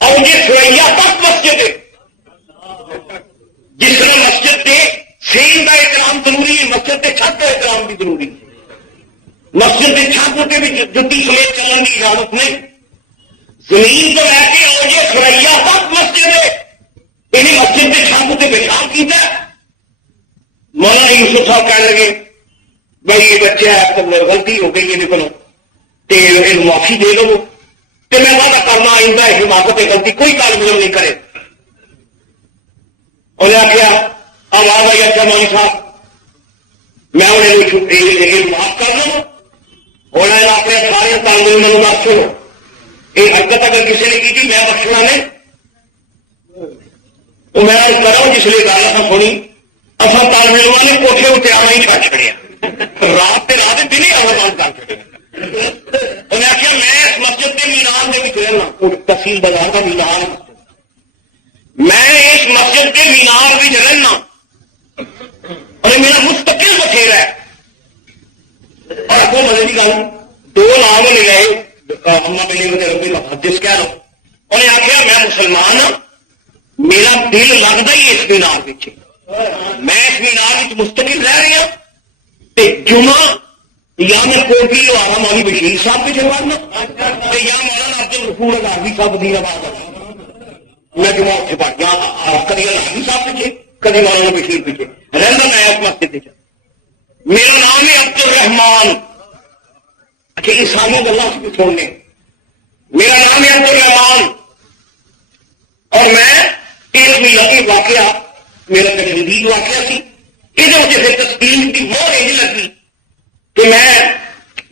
اور یہ سریا تک مسجد ہے. جس طرح مسجد کے سین کا احترام ضروری ہے، مسجد کے چھت کا احترام بھی ضروری ہے. مسجد کے چھت کے بھی جدی سمیت چلنے کی اجازت نہیں. زمین کو لے کے اور یہ سریا تک مسجد ہے. انہیں مسجد کے چھت کے پیشاب کیتا ہے. مولانا یوسف صاحب کہنے لگے بھائی یہ بچہ ہے غلطی ہو گئی ہے نکلو تو معافی دے دو. تو میں وعدہ کرنا آئندہ حماقت غلطی کوئی طالب علم نہیں کرے. انہیں آخیا آواز آئی اچھا مولوی صاحب میں انہیں معاف کر لوں. انہوں نے اپنے سارے طالب علموں بخش چھوڑو. یہ حرکت اگر کسی نے کی تھی میں بخشنا نہیں. تو میں کروں جس لیے گل اصل سنی اصل طالب علموں نے کوٹھے اتنے آنا ہی چھڑ چڑیا رات دن ہی آنا بند کر چڑے. انہیں آخیا میں اس مسجد کے مینار کے بھی رہنا تحصیل بازار کا مینار میں اس مسجد کے مینار بھی رہنا اور میرا مستقل بچیرا ہے. اور ابو مزے کی گل 2 نام لے گئے اما بلی ربی محدث کہہ لو. انہیں آخیا میں مسلمان ہوں، میرا دل لگتا ہی اس مینار پیچھے، میں اس مینار مستقل رہ رہی ہوں. جمعہ یا میں کوٹی لوا رہا مولوی بشیر صاحب پیچھے مارنا یا مولانا عبد الغفور الحاظی صاحب دین آباد میں جمعہ اتنے پڑھ گیا کدی الحاظی صاحب پیچھے کدی مولانا بشیر پیچھے رہنا میں اس مسجد سے. میرا نام ہے عبد الرحمان. اچھا یہ ساری گلا چھوڑنے. میرا نام ہے عبد الرحمان اور میں ایک میلادی واقعہ میرا تجدید واقعہ سی. یہ تسلیم کی مور یہ لگی کہ میں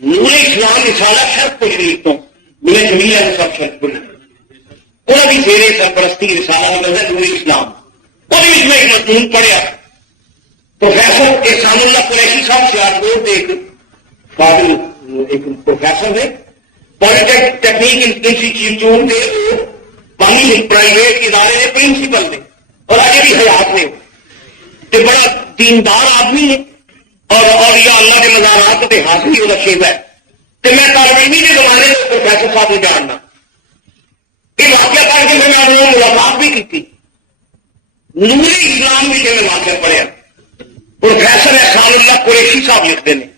نور اسلام رسالہ شرف کو شریف تو میرے جمیل صاحب شرف کو انہوں بھی میرے سرپرستی رسالہ نظر نور اسلام وہ بھی اس میں ایک مضمون پڑھیا. پروفیسر احسان اللہ قریشی صاحب سیاحت کے ایک فاضل ایک پروفیسر ہے پالیٹیک ٹیکنیک انسٹیٹیوٹ کے پانی پرائیویٹ ادارے کے پرنسپل نے اور آگے بھی حیات نے کہ بڑا دیندار آدمی ہے اور یا اللہ کے مزارات کے حاصل وہ شیب ہے. تو میں تعلیمی کے زمانے میں پروفیسر صاحب نے جاننا یہ واقعہ کر کے میں انہوں نے ملاقات بھی کی. نور اسلام بھی میں واقعہ پڑھیا. پروفیسر احسان اللہ قریشی صاحب لکھتے ہیں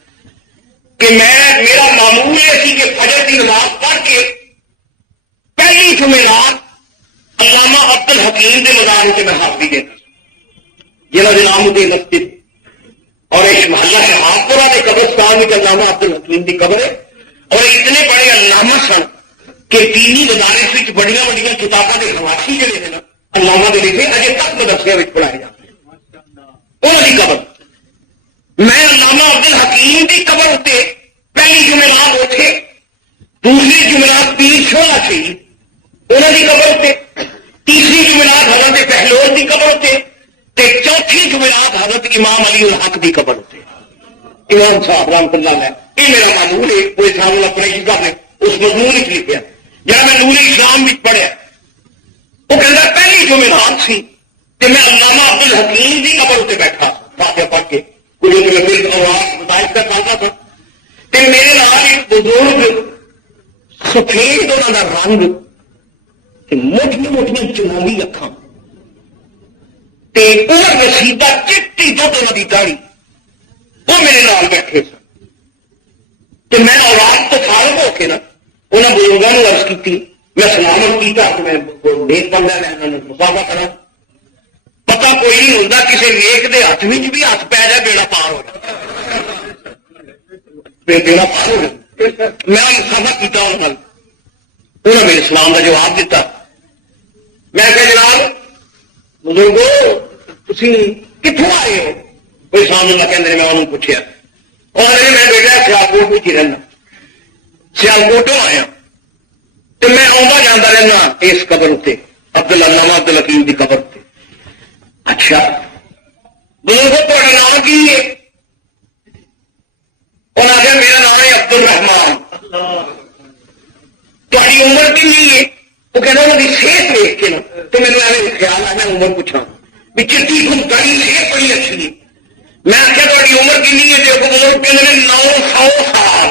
کہ میرا معمول یہ سی کہ فجر کی نماز پڑھ کے پہلی جمعرات علامہ عبد الحکیم کے مزار سے میں حاضری دیتا جنہوں نے نام ہوتے مسجد اور اس محلہ شہاب پورا کے قبرستان میں علامہ عبد الحکیم کی قبر ہے. اور اتنے بڑے علامہ سن کہ دینی مدارس میں بڑیاں بڑیاں کتابوں کے حواشی جڑے ہیں نا علامہ کے لکھے اجے تک مدرسے میں پڑھائے جاتے ہیں. انہوں کی قبر میں علامہ عبد الحکیم کی قبر اتنے پہلی جمعرات اٹھے دوسری جمعرات پیر شولا شہید انہوں کی قبر اتنے تیسری جمعرات حضرت پہلوان کی قبر اتنے چوتھی جمعرات حضرت امام علی الحق کی قبر ہوتے امام صاحب رحمۃ اللہ علیہ. یہ میرا معمول ہے پورے سامنے اپنے نے اس مضمون لکھ لکھا جب میں نور اسلام بھی پڑھیا وہ کہتا پہلی جمعرات سی کہ میں علامہ عبد الحکیم کی قبر اتنے بیٹھا فاتحہ پڑھ کے کچھ میں پھر آواز بتائش کا پاتا تھا کہ میرے نال ایک بزرگ سفید انہوں کا رنگ موٹیاں موٹیاں چنالی اکھاں اور نصیبہ چٹی دھد انہوں کی داڑھی وہ میرے نال بیٹھے سن تو میں اولاد تو فارغ ہو کے نا انہوں بزرگوں نے عرض کی میں سلام کیا کہ میں نیک بندہ میں مسافہ کرا پتا کوئی نہیں ہوتا کسی نیک کے ہاتھ میں بھی ہاتھ پی جائے بیڑا پار ہو جائے بیڑا پار ہو جائے میں مسافہ کیا انہوں نے میرے اسلام کا جواب دیتا میں کہ جناب بزرگو تھی کتوں آئے ہو کوئی سامنے نہ کہ میں انہوں نے پوچھا اور میں بیٹا سیالکوٹ میں ہی رہنا سیالکوٹوں آیا تو میں آتا جانا رہنا اس قبر اتنے علامہ عبد الحکیم کی قبر اتنے اچھا بزرگو تھوڑا نام کی ہے انہوں نے آخر میرا نام ہے عبد الرحمان تاری عمر کی نہیں ہے وہ کہنا انہوں کی صحت دیکھ کے نا تو میرے ایسے خیال آ میں عمر پوچھا بھی چٹی گاری صحت بڑی اچھی ہے میں آخیا تاری عمر کی نہیں ہے جو بزرگ کہ 900 سال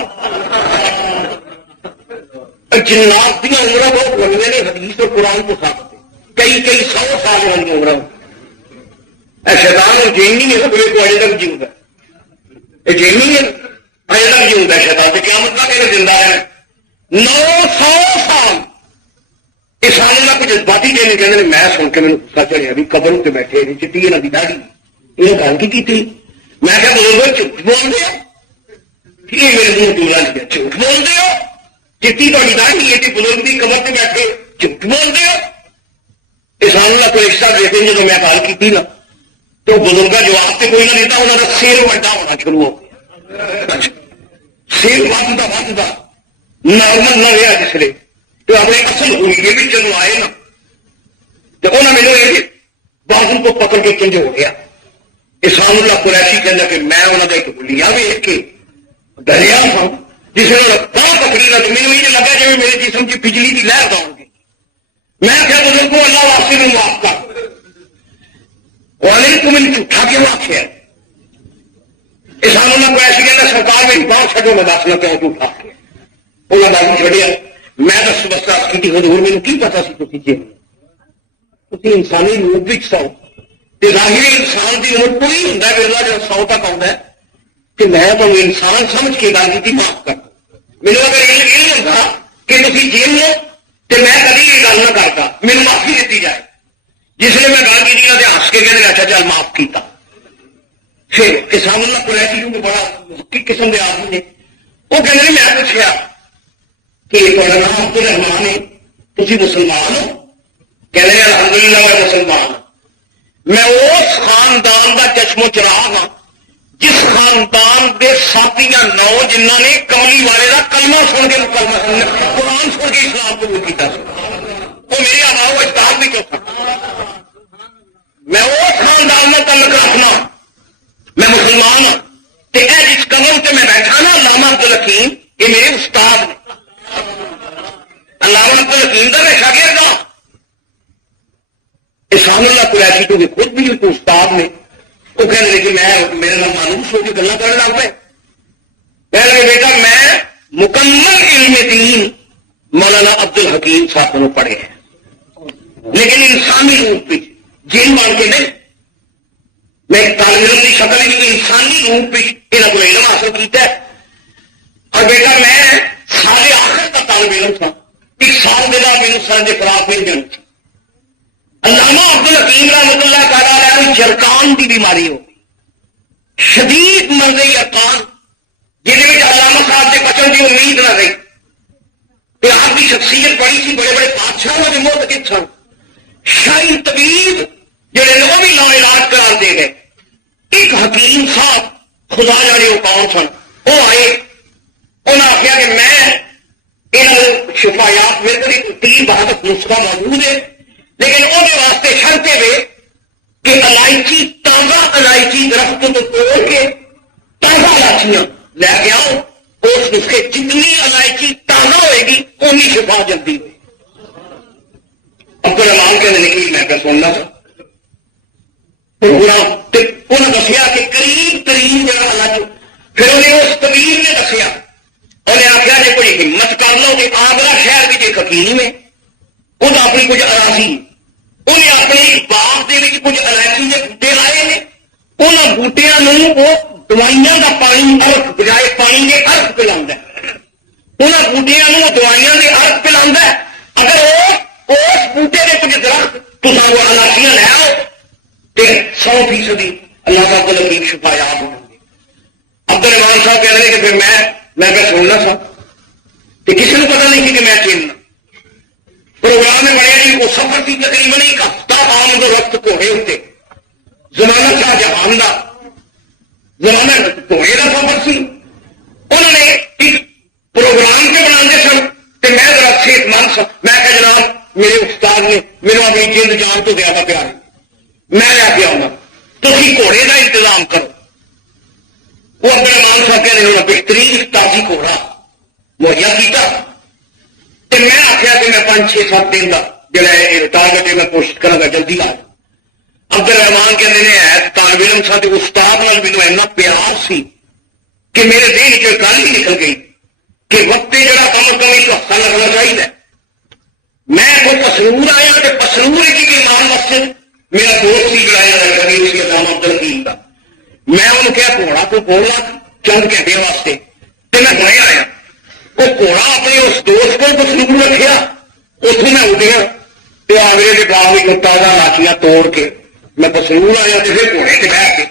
جنات دیا عمر بہت لگتے ہیں حدیث اور قرآن کو ساتھ کئی 100 سال والی عمر شیطان جین نہیں ہے بولے کو اجے تک جیوتا ہے یہ جین نہیں ہے اجے تک جیوتا ہے شیطان سے کیا مطلب کہ زندہ ہے 900 سال کسانوں کا کچھ جذباتی چینج کہتے ہیں میں سن کے میرے غصہ چڑھیا بھی قبر اتنے بیٹھے چٹی یہاں کی داڑھی یہ گل کی تھی میں کیا بزرگ جھوٹ بول دیا یہ میرے منہ ٹولا لیا جھوٹ بول دو چٹی تاری داڑھی ہے بزرگ کی قبر سے بیٹھے جھوٹ بول دو کسانوں کا کوئی رشتہ دیتے جب میں گل کی نا تو بزرگ کا جواب سے کوئی نہ دیتا انہوں کا سیر وڈا ہونا شروع ہو گیا سیر ودتا نارمل نہ رہا جس لیے تو اپنے اصل ہوئی بھی جب آئے نا تو انہوں نے میرے بازو کو پکڑ کے چنج ہو گیا احسان اللہ قریشی کہنا کہ میں انہوں نے ایک گلیا ویچ کے ڈریا تھا جس نے بہت پکڑی نہ تو میرے یہ لگا جی میرے جسم کی بجلی کی لہر دوڑ گئی میں کیا بزرگ کو اللہ واسطے میں معاف کر والے کو میں نے جھوٹا کیوں آخیا احسان اللہ قریشی کہنا سرکار میری بہت چھڈو میں دس نہ کیوں جھوٹا آخیا انہیں بازو چڑھیا میں دس بستا کی حضور میرے کی پتا سی تھی انسانی روپ بھی سو ظاہری انسان کی عمر پوری ہوں میرا جب 100 تک آتا ہے کہ میں تمہیں انسان سمجھ کے گل کی معاف کر میرے اگر یہ ہوتا کہ تھی جیل لو تو میں کبھی یہ گل نہ کرتا میری معافی دیتی جائے جس نے میں گل کی نہ ہس کے کہنے اچھا چل معاف کیتا پھر کسان اللہ کو ایسی کیونکہ بڑا قسم کے آدمی نے وہ کہنے میں پوچھا کہ تھوڑا نام عبد الرحمان ہے تھی مسلمان ہو کہنے الحمدللہ میں مسلمان ہوں میں اس خاندان کا چشم و چراغ ہاں جس خاندان کے 7 یا 9 جنہوں نے کملی والے کا کلمہ سن کے قرآن سن کے اسلام قبول کیا وہ میرے آبا و اجداد بھی چوتھا میں اس خاندان میں تعلق رکھنا میں مسلمان ہوں کہ جس قدم سے میں بیٹھا نا علامہ عبد الحکیم یہ میرے استاد نے علامہ عبد الحکیم کا میں شاگرد ہوں احسان اللہ قریشی تو خود بھی تو استاد نے وہ کہنے لگے کہ میں میرے نام مانوس ہو کے گلا کرنے لگ پے کہنے لگے بیٹا میں مکمل علم دین مولانا عبد الحکیم صاحب کو پڑھے ہیں لیکن انسانی روپ میں جن بن کے نہیں میں ایک طالب علم کی شکل ہی انسانی روپ میں یہاں کو علم حاصل کیتا ہے اور بیٹا میں سارے آخر کا طالب علم تھا 1 سال کے بعد میرے سر کے خلاف مل جانا تھی علامہ عبد الحکیم رحمۃ اللہ تعالیٰ جرکان کی بیماری ہو شدید مرضی ارکان جہد علامہ صاحب کے بچن کی امید نہ رہی کہ آپ کی شخصیت بڑی سی بڑے بڑے بادشاہوں کے موت سن شاہی طبیب جہے وہ بھی لا علاج قرار دے گئے ایک حکیم صاحب خدا جانے وہ کون سن وہ آئے انہوں نے آخیا کہ میں انہوں شفایات میرے کو ایک 3 بہت نسخہ موجود ہے لیکن وہ واسطے شرطے ہوئے کہ الائچی تازہ الائچی درخت تو توڑ کے تازہ الائچیاں لے کے آؤ اس نسخے جتنی الائچی تازہ ہوئے گی انی شفا جلدی ہوئے. عبد الرحمان کے نکلی میں کیا سننا تھا انہیں دسیا کہ قریب ترین جگہ علاج. پھر انہیں اس طبیب نے دسیا, انہیں آخیا نے کوئی ہمت کر لو کہ آگرہ شہر کی ایک حکیم ہے, وہ اپنی کچھ اراضی انہیں اپنے باغ کے کچھ الائچی کے بوٹے لائے ہیں. انہوں بوٹیاں وہ دوائیاں کا پانی ارک بجائے پانی کے ارک پلا. انہوں بوٹیاں وہ دوائیاں کے ارک پلا. اگر اس بوٹے کے کچھ درخت تو وہ الائچیاں لے آؤ تو 100% اللہ کا لطیف شفا یاب ہو گے. عبد الرحمان صاحب کہہ رہے کہ پھر میں سننا تھا کہ کسی کو پتا نہیں کہ میں چیننا. پروگرام میں بڑھیا نہیں, وہ سفر تھی تقریباً ایک ہفتہ آمد و رفت کوہے ہوتے. زمانہ شاہ جہان کا زمانہ کوہے کا سفر سی. انہوں نے ایک پروگرام کے بنا سن تو میں ذرا صحت مند سا. میں کہ جناب میرے استاد نے میرے اپنی جلد جان تو زیادہ پیار ہے, میں لے کے آؤں گا, تھی گھوڑے کا انتظام کرو. وہ عبد الرحمان صاحب کہنے انہوں نے بہترین تازی گھوڑا مہیا کیا. میں آخیا کہ میں 5-6-7 دن کا جڑا ٹارگیٹ ہے میں کوشش کروں گا جلدی آ جاؤں. عبد الرحمان کہنے نے ہے طالب علم ساتھ استاد نال مینوں اینا پیار سی کہ میرے دل چ گل ہی نکل گئی کہ وقت جڑا کم از کم ایک ہفتہ لگنا چاہیے. میں کوئی پسرور آیا تو پسرور کی امام مسجد میرا دوست ہی جڑا کبھی اس علامہ عبد الحکیم کا, میں انہوں کیا گھوڑا کو بولنا چند گھنٹے واسطے تو میں گھوڑے آیا. وہ گھوڑا اپنے اس دوست کو پسرور رکھیا, اتوں میں اٹھیا تو آگرے کے باغ میں تازہ لاچیاں توڑ کے میں پسرور آیا تو پھر گھوڑے سے بہ کے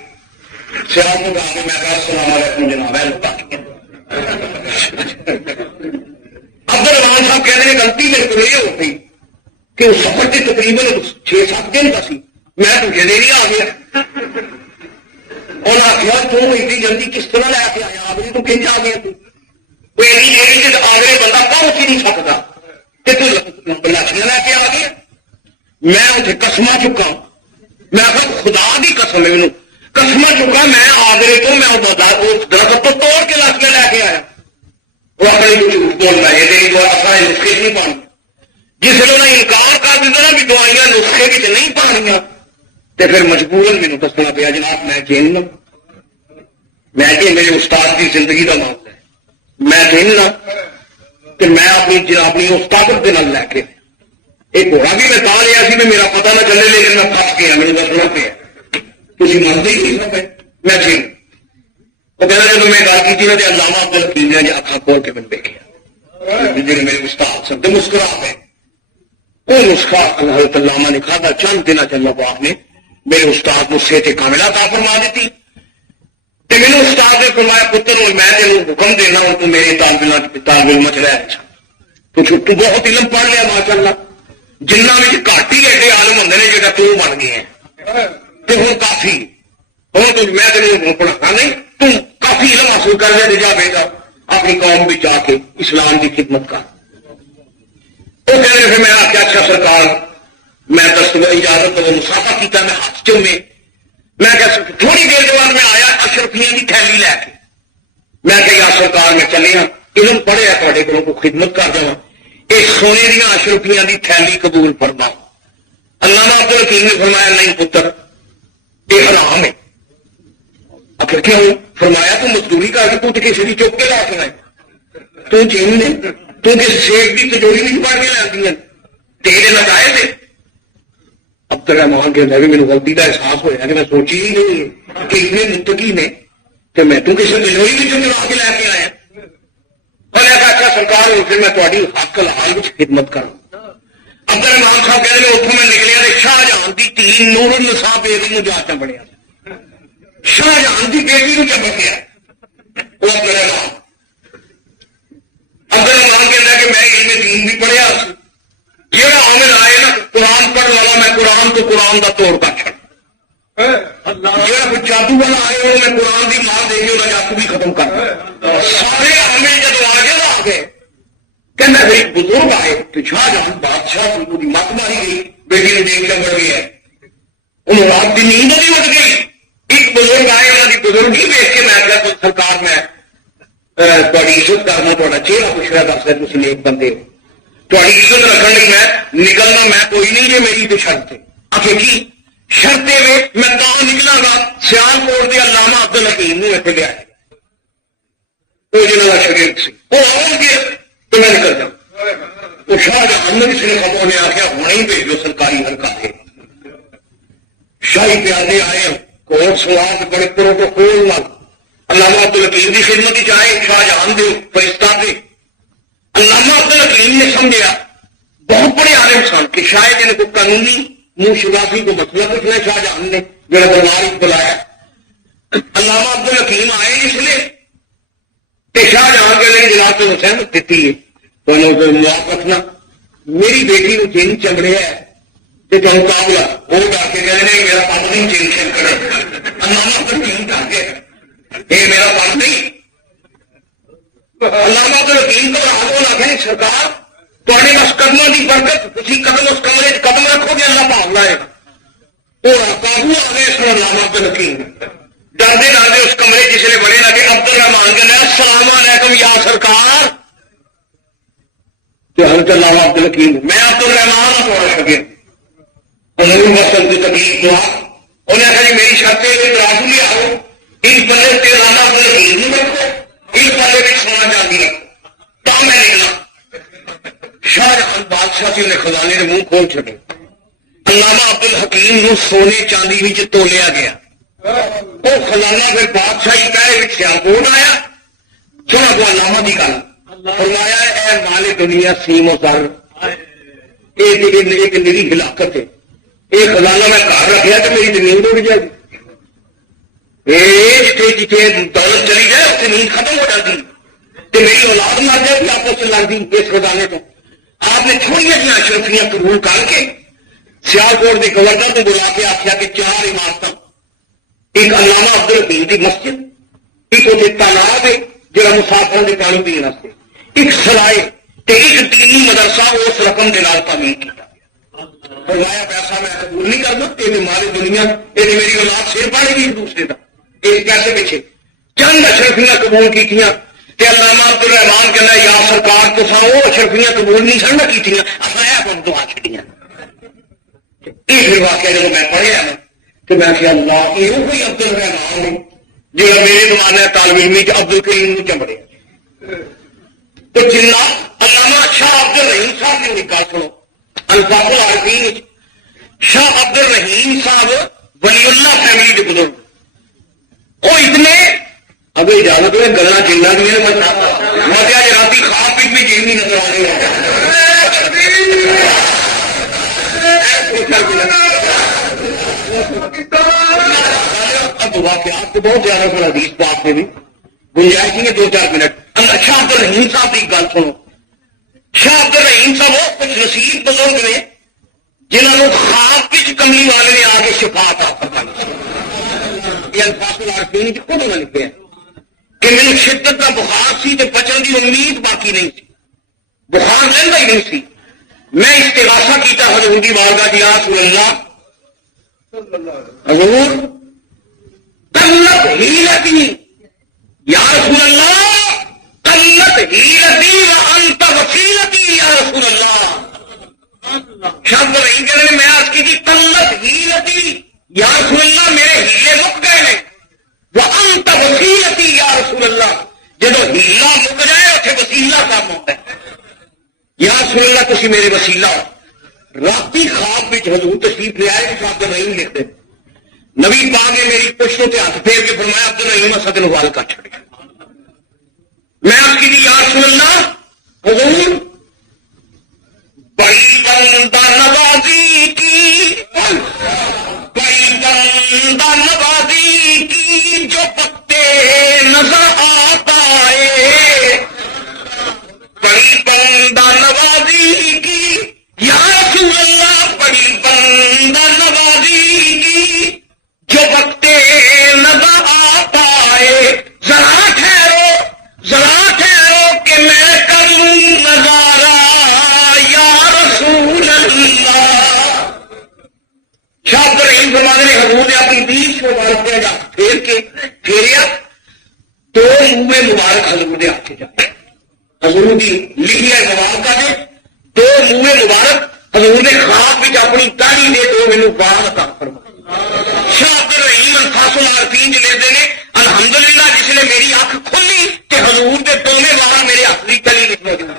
سیاح کو گا کے میں کہا السلام علیکم جناب ہے. عبد الرحمان صاحب کہتے ہیں غلطی میرے کو یہ ہو گئی کہ اس سفر کے تقریباً 6-7 دن کا سی. میں تجھے دے آ گیا اور آخیا تو اتنی جلدی کس طرح لے کے آیا آگے تو کہیں آ گیا کوئی ایسی دیری سے آگے بندہ پہنچ ہی نہیں سکتا کہ تو لاشیاں لے کے آ گیا. میں اتنے قسمہ چکا, میں آخر خدا کی قسم ہے مینوں قسمہ چکا, میں آگرے تو میں اس درخت تو توڑ کے لاشیاں لے کے آیا. وہ اپنی جھوٹ بولنا ہے تیری دعا اصل نسخے نہیں پانی. جس نے انہیں انکار کر دیتا نا کہ دوائیاں نسخے کی نہیں پانیاں تو پھر مجبوراً مینوں دسنا پیا جناب میں چیننا, میں کہ میرے استاد کی زندگی کا معاملہ ہے, میں چیننا کہ میں اپنی اس طاقت کے نال لے کے ایک گھوڑا بھی میں پا لیا سی, میرا پتا نہ چلے لیکن میں پھنس گیا, میرے دسنا پیا تھی مانتے ہی نہیں میں چین. وہ کہنا جب میں گل کی نا تو علامہ عبد الحکیم نے اکھا کھول کے میں دیکھا جی میرے استاد سب مسکرا پے. وہ نسخہ حضرت علامہ نے کھا چند دن اللہ پاک نے میرے استاد کو صحت کاملہ عطا فرما دیتی. تو میرے استاد نے فرمایا پتر میں تینوں حکم دینا ہوں تو میرے طالب علم چ رہ تو بہت علم پڑھ لیا ماشاء اللہ, جنہ میں گھٹ ہی ایڈے عالم ہوں نے جگہ تو بن گئے ہیں تو ہوں کافی ہوں تو میں تینوں پڑھانا نہیں, تم کافی علم حاصل کر لیا جا بیٹا اپنی قوم بھی جا کے اسلام کی خدمت کر. وہ کہنے پھر میں آخیا اچھا سرکار میں اجازت وہ مسافہ کیا, میں ہاتھ چومے میں تھوڑی دیر کے بعد میں آیا اشرفیاں کی تھیلی لے کے. میں کہ یا سرکار میں چلے ہاں علم پڑھیا تے کو خدمت کر جا, یہ سونے دیا اشرفیاں کی تھیلی قبول فرما. علامہ عبد الحکیم نے فرمایا نہیں پتر یہ حرام ہے. آخر کیوں فرمایا تو مزدوری کر کے تو کسی بھی چک کے لا سنا تو چین نے تو کسی شیخ کی تجوری نہیں پڑھ کے لینی تیرے لگائے تھے. اب تک مان کے بھی میرے غلطی کا احساس ہوا کہ میں سوچی ہی نہیں کہ اتنے متقی نے کہ میں تو کسی تجوری بھی چلا کے لے کے آیا. اور اچھا سرکار پھر میں تاری حق حال خدمت کروں. اب تک امام صاحب کہہ رہے اتوں میں نکلیا شاہ جہاں کی تین نور النساء بیگم جا بڑھیا شاہ جہاں کی بیٹی کو چمک گیا. وہ عبد الرحمان کہنا کہ میں علم دین بھی پڑھیا جہاں عامل آئے نا قرآن پڑھ والا میں قرآن تو قرآن کا توڑ کر چڑھ. جہاں جادو والا آئے وہ میں قرآن کی ماں دے کے جادو بھی ختم کر. سارے عامل جب آ گئے کہ میں ایک بزرگ آئے تو شاہ جہاں بادشاہ کی مت ماری گئی بیٹی نے دیکھ کر بڑھ گیا. انہوں رات کی نیند بھی اٹھ گئی. ایک بزرگ آئے انہوں کی بزرگی دیکھ کے میں کیا سرکار میں تھوڑی عزت کرنا تھوڑا چہرہ پوچھنا دس ہے تھی نیک بندے ہو تھوڑی عزت رکھنے لئی میں نکلنا میں کوئی نہیں جی میری تو شرط ہے آخر کی شرط میں تو نکلا گا سیال کوٹ کے علامہ عبد الحکیم نے اتنے لیا وہ جنہوں کا شریک سی وہ آؤ گے تو میں نکل جاؤں وہ شاہ جہاں نے کسی نے خبروں نے آخیا ہونا ہی بھیجو سرکاری حرکات ہے شاہی پیادے آئے کوٹ سواد بڑے پروٹوکول نال علامہ عبد الحکیم کی خدمت چاہے شاہ جہاں دے فرشتہ دے علامہ عبد الحکیم نے سمجھا بہت بڑے عالم سن کہ شاید ان کو قانونی منہ شناسی کو مسئلہ پوچھنا شاہ جہاں نے میرا دربار بلایا علامہ عبد الحکیم آئے اس لیے کہ شاہ جہاں کے لیے جناب سے سہمت دیتی ہے تو معاف رکھنا میری بیٹی کو چین چمڑیا ہے کہ تم مقابلہ وہ ڈا کے کہہ رہے میرا پت نہیں چین چین کرے علامہ عبد الحکیم ڈا کے یہ میرا پت نہیں علامہ عبد الحکیم کو آگوں آخر سرکار تھوڑے بس قدموں کی برکت تھی قدم اس کمرے قدم رکھو گے اللہ پاؤ لائے گا وہ قابو آ گئے اس علامہ عبد الحکیم ڈرتے ڈرتے اس کمرے جس نے بڑے لگے عبد الرحمان کہنا السلام علیکم یا سرکار تو حضرت علامہ عبد الحکیم میں عبد الرحمان تھوڑا شکے انہوں نے کی تکلیف دعا انہیں کہا جی میری شرط ہے ترازو لے آؤ اس بندے سے علامہ عبد الحکیم نہیں رکھو اس بندے میں سونا چاندی رکھو تو میں نکلا شاہ جہاں بادشاہ سے انہیں خزانے نے منہ کھول چھڑے علامہ عبد الحکیم نو سونے چاندی وچ تولیا گیا وہ خزانہ پھر بادشاہی پہلے سیالکوٹ آیا تھوڑا تو علامہ کی گل فرمایا اے مال دنیا سیم و زر ایک میری ہلاکت ہے یہ خزانہ میں گھر رکھا تو میری زمین اڑ جائے گی جتنے دولت چلی جائے اس سے نیند ختم ہو جاتی تو میری اولاد مر جائے گی آپس میں لگتی اس خزانے کو آپ نے تھوڑی جہاں اشرفیاں قبول کر کے سیالکوٹ کے گورنر کو بلا کے آخیا کہ 4 عمارتیں ایک علامہ عبد الحکیم کی مسجد ایک وہ تالاب ہے جہاں مسافروں کے پانی پینے واسطے ایک سرائے ایک دینی مدرسہ اس رقم کے نال تعمیر کیا فرمایا پیسہ میں قبول نہیں کرنا یہ ماری دنیا یہ میری اولاد سر پڑے گی ایک دوسرے کا ایک پیسے پیچھے چند اشرفیاں قبول کی کہ علامہ عبد الرحمان کہنا یا سرکار تو وہ اشرفیاں قبول نہیں سن کی اصل دعا چڑیاں یہ پھر واقعہ جب میں پڑھیا نا تو میں کہ اللہ یہ کوئی عبد الرحمان ہے جو میرے زمانے طالب علمی عبد الکریم نے چمڑیا تو جنا علامہ شاہ عبد الرحیم صاحب نے نکال سنو الفاظ العارفین شاہ عبد الرحیم صاحب ولی اللہ فیملی کے بزرگ وہ اتنے اب اجازت ہے گلا جنہ دیا میں آج رات خواب پیٹ میں جیل نظر آ رہی اب واقعات تو بہت زیادہ سر حدیث بات میں بھی گنجائش نہیں ہے 2-4 منٹ شاہ عبد الرحیم صاحب کی گل سنو شاہ عبد الرحیم صاحب وہ کچھ نصیب بزرگ نے جنہوں نے خواب کچ کملی والے نے آ کے شفا عطا فرمائی یہ الفاظ العارفین کی خود انہوں نے لکھے کہ میری شدت کا بخار سی تو بچن کی امید باقی نہیں تھی بخار رہتا ہی نہیں سی میں استغاثہ کیتا حضور کی بارگاہ یا رسول اللہ حضور قلت ہیلتی یا رسول اللہ قلت ہیلتی وانت وسیلتی یا رسول اللہ شاید نہیں کہہ رہے میں آج کی تھی قلت ہیلتی یا رسول اللہ میرے ہیلے مک گئے ہیں وانت وسیلتی یا رسول اللہ جب ہیلا مک جائے اتنے وسیلہ کام ہوتا ہے یا رسول اللہ تسی میرے وسیلہ راتی خواب میں حضور تشریف لے آئے کہ عبد الرحیم لکھتے نبی پاک نے میری پشتوں سے ہاتھ پھیر کے فرمایا عبد الرحیم اسد الوال کا چھڑ گیا میں آپ کی یا رسول اللہ حضور بڑی بندہ نوازی کی بڑی بندہ نوازی کی جو پتے نظر آتا ہے بڑی بندہ نوازی کی یا رسول اللہ بڑی بندہ نوازی کی جو پتے نظر آتا ہے ذرا ٹھہرو کہ میں کروں نظارہ یا رسول اللہ شاہ عبد الرحیم فرمانے نے حضور نے اپنی 20 مبارک پھیر کے پھیریا تو منہ مبارک حضور کے ہاتھ جائے حضور کی لکھی ہے جواب کا دے تو منہ مبارک حضور نے خواب بھی اپنی داڑھی دے تو مینوں بال عطا فرما شاہ عبد الرحیم الفاظ العارفین لیتے ہیں الحمدللہ جس نے میری اکھ کھلی کہ حضور کے دونوں بال میرے ہاتھ کی کلی وچ موجود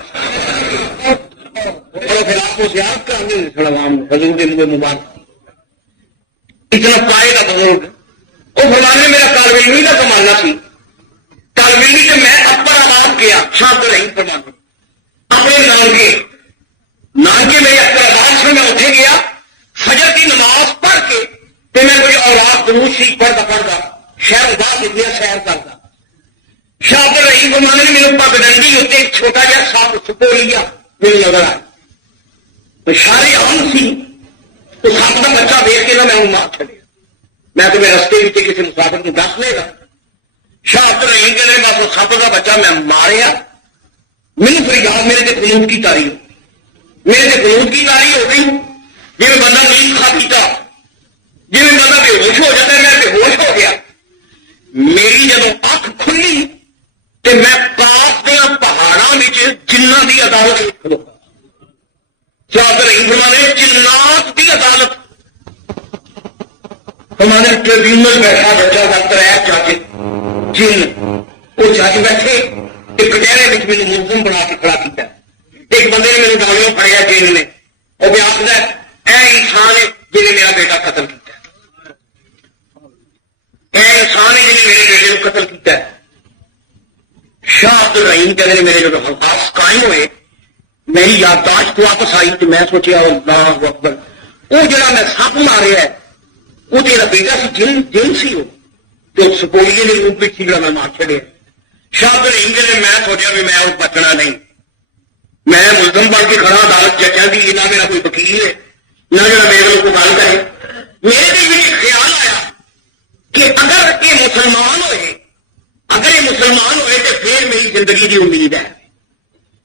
اور پھر آپ کو زیاد کرنے سلام حضور کے منہ مبارک اتنا پائے گا بزرگ وہ فرمانے میرا طالب علمی کا زمانہ سی طالب علمی سے میں اپر آباد گیا شاہ عبد الرحیم فرمانے اپنے نانکے میرے اپر آباد سے میں اٹھے گیا فجر کی نماز پڑھ کے تو میں کوئی اولاد دروس شریف پڑھتا شہر باغ اتنا سیر کرتا شاہ عبد الرحیم فرمانے نے میرے پگ ڈنڈی ہوتے ایک چھوٹا جہا سپ سپوریا میرے نظر آیا تو سارے عام سی تو سپ کا بچہ دیکھ کے نہ میں مار چلیا میں تو میرے رستے میں کسی مسافر کو دس لے گا شاہ عبد الرحیم کہنے بس سپ کا بچہ میں ماریا میرے فریاد میرے سے قنوت کی تاری میرے سے قنوت کی تاری ہو گئی جی میں بندہ نیند کھا پیتا جی میں بندہ بے ہوش ہو جاتا ہے میں بے ہوش ہو گیا میری جدو اکھ کھلی تو میں پاس دیا پہاڑوں میں جنہ کی عدالت کھلوتا شاہ عبد الرحیم فرمانے جنات کی عدالت ہمارے ٹریبیونل بیٹھا بچہ ڈاکٹر ہے چاچے جن وہ جج بیٹھے ایک کٹہرے میں میرے ملزم بنا کے کھڑا کیا ایک بندے نے میرے گالیوں پڑیا جیل نے وہ بھی آخر اے انسان ہے جنہیں میرا بیٹا قتل کیا اے انسان ہے جنہیں میرے بیٹے کو قتل کیا شاہ عبد الرحیم کہتے ہیں میرے جو حلقات قائم ہوئے میری یادداشت واپس آئی تو میں سوچیا اللہ اکبر وہ جڑا میں سپ ماریا ہے وہ تیرا بیٹا سی جن سی ہو تو سپولیے نے روپ میں جڑا میں مار چڑیا شاہ عبد الرحیم کہتے ہیں میں سوچا بھی میں وہ بچنا نہیں میں ملزم بن کے کھڑا عدالت جچا دی نہ میرا کوئی وکیل ہے نہ میرا بیگل کو گل کرے میرے دل میں خیال آیا کہ اگر یہ مسلمان ہوئے تو پھر میری زندگی کی امید ہے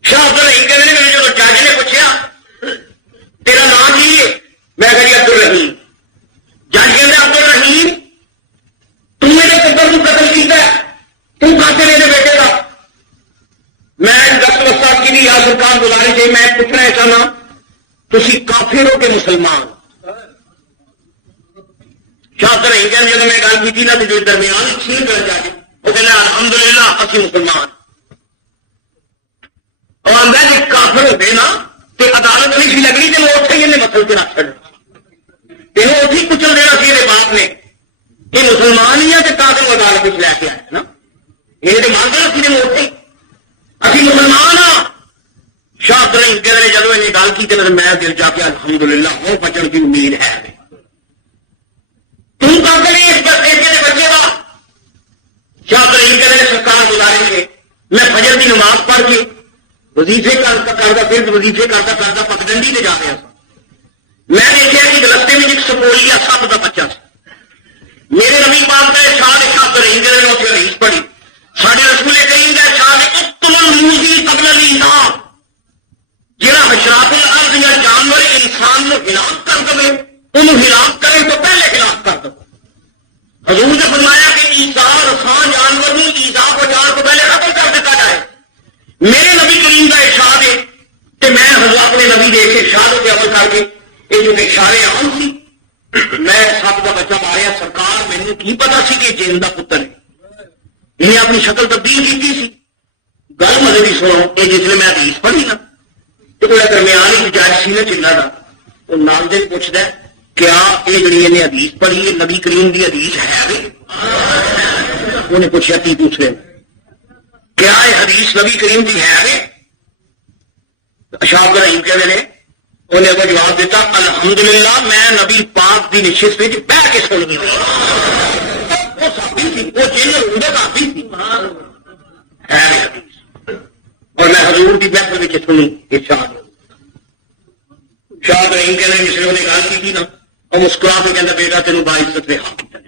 شاہ عبد الرحیم کہتے ہیں میرے جب جج نے پوچھا تیرا نام کی ہے میں کہی عبد الرحیم جج کہتے عبد الرحیم تم میرے پتر کو قتل کیا تم کہتے میرے بیٹے کا میں 10 وسط کی بھی یا سرکار گزارش ہے میں پوچھنا چاہنا تھی کافر ہو کے مسلمان شاہ عبد الرحیم کہتے جب میں گل کی نا تو جو درمیان چھین کر جا وہ کہنا الحمدللہ اسی مسلمان اور میں جب کافر ہو گئے نا تو عدالت نہیں سی لگنی تو وہ اتنے ہی مسل کے رکھ چڑھنا وہ اتھی کچل دینا سی میرے باپ نے یہ مسلمان ہی ہے تو کافر عدالت لے کے آیا نا یہ تو مانتے نا سی موٹے ابھی مسلمان ہاں شاہ عبد الرحیم کہتے ہیں جب انہیں گل کی تو میں دل جا کے الحمدللہ وہ بچن کی امید ہے تم کر کے اس بچے کا شاہ عبد الرحیم کہتے ہیں سرکار گزارش ہے میں فجر کی نماز پڑھ کے وظیفے کرتا پھر وظیفے کرتا پگڈنڈی سے جا رہا تھا میں دیکھا کہ رستے میں ایک سپوریا سپ کا بچہ تھا میرے نبی پاک کا شاہ نے شاہ عبد الرحیم کہتے ہیں اسے حدیث پڑھی سارے رسول کریم کا شاہ نے قبل الانسان جہاں حشرات الارض یا جانور انسان کو ہلاک کر دے انہوں ہلاک کرے تو پہلے ہلاک کر دو حضور نے فرمایا کہ عیسیٰ رسان جانور میں عیسیٰ کو جان کو پہلے ختم کر دیتا جائے میرے نبی کریم کا ارشاد ہے کہ میں حضور اپنے نبی دے کے ارشاد کے عمل کر کے یہ جو اشارے عام سی میں سب کا بچہ ماریا سرکار مینوں کی پتا سی کہ جن کا پتر ہے انہیں اپنی شکل تبدیل کی سی گل مزے کی سنو یہ جس میں حدیث پڑھی نا تو کوئی درمیان ایک جج سی نا چلا تھا وہ نال دن پوچھتا ہے کیا یہ جی انہیں حدیث پڑھی ہے نبی کریم کی حدیث ہے انہیں پوچھا کی دوسرے کیا یہ حدیث نبی کریم کی ہے شاہ عبد الرحیم کہتے ہیں انہیں اگر جواب دیتا الحمدللہ میں نبی پاک کی نشست میں بہ کے سن گئی وہ ساتھی تھی وہ جن ساتھی تھی اور میں حضور کی محفل میں سنی یہ شاہ عبد الرحیم کہتے ہیں مسلم نے گل کی نا اور مسکرا کے کہنا بیٹا تینوں باعزت میں حق کیا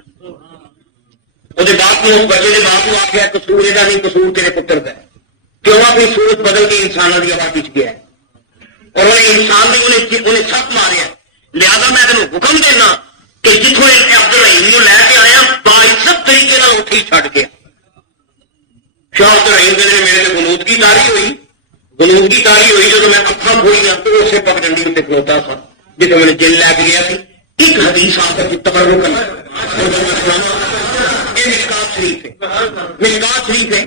وہ باپ نے اس بچے کے باپ کو آخیا قصور یہ نہیں قصور تیرے پتر کا کیوں اپنی صورت بدل کے انسانوں کی آبادی چ گیا ہے اور انہیں انسان نے انہیں سخت ماریا لہذا میں تینوں حکم دینا کہ جتوں عبد الرحیم لے کے آیا باعزت طریقے اٹھی چڑھ گیا شاہ عبد الرحیم نے میرے سے گنود کی تاری ہوئی جب میں اکھاں کھولیاں تو اسے پگڈنڈی اتنے کھلوتا تھا جسے میں نے جیل لے کے گیا سی ایک حدیث آپ کا تبرک کرنا یہ مشکات شریف ہے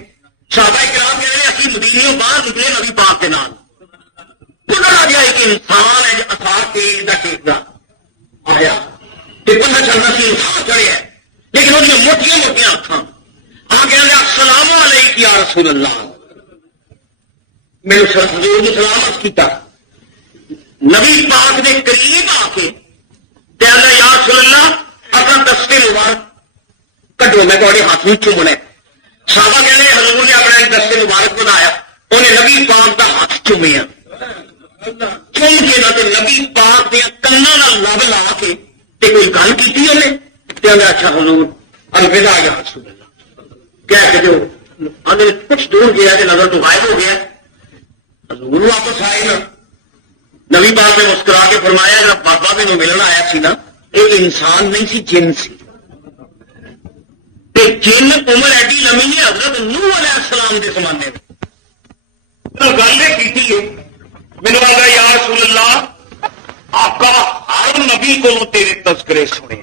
صحابہ کرام کہہ رہے ہیں اسی مدینیوں باہر نکلے نبی پاک کے نام خدا جا ایک انسان ہے جو اثار تیز کا ٹیکتا آیا کہ پتہ چلتا سی انسان چڑھیا ہے لیکن وہ موٹیاں موٹیاں اکھاں آ کہہ رہے السلام علیکم یا رسول اللہ میرے حضور نے سلام کیتا نبی پاک نے قریب آ کے کہنا یا رسول اللہ اپنا دستے مبارک کٹو میں تھوڑے ہاتھ میں چومنا صحابہ کہنے حضور نے اپنا دستے مبارک بنایا انہیں نبی پاک کا ہاتھ چومیا چوم کے نہ تو نبی پاک دیا کنا لب لا کے کوئی گل کی انہیں کہنا اچھا حضور الوداع یا رسول اللہ کہہ کے جو کچھ دور گیا کہ نظر تو غائب ہو گیا حضور واپس آئے نا نبی پاک نے مسکرا کے فرمایا جب بابا میں ملنا آیا سی نا ایک انسان نہیں سی جن سی جن عمر ایڈی لمبی ہے حضرت نوح علیہ السلام کے زمانے میں گل یہ کی ہے میرے آگا یا رسول اللہ آقا ہر نبی کو تیرے تذکرے سنے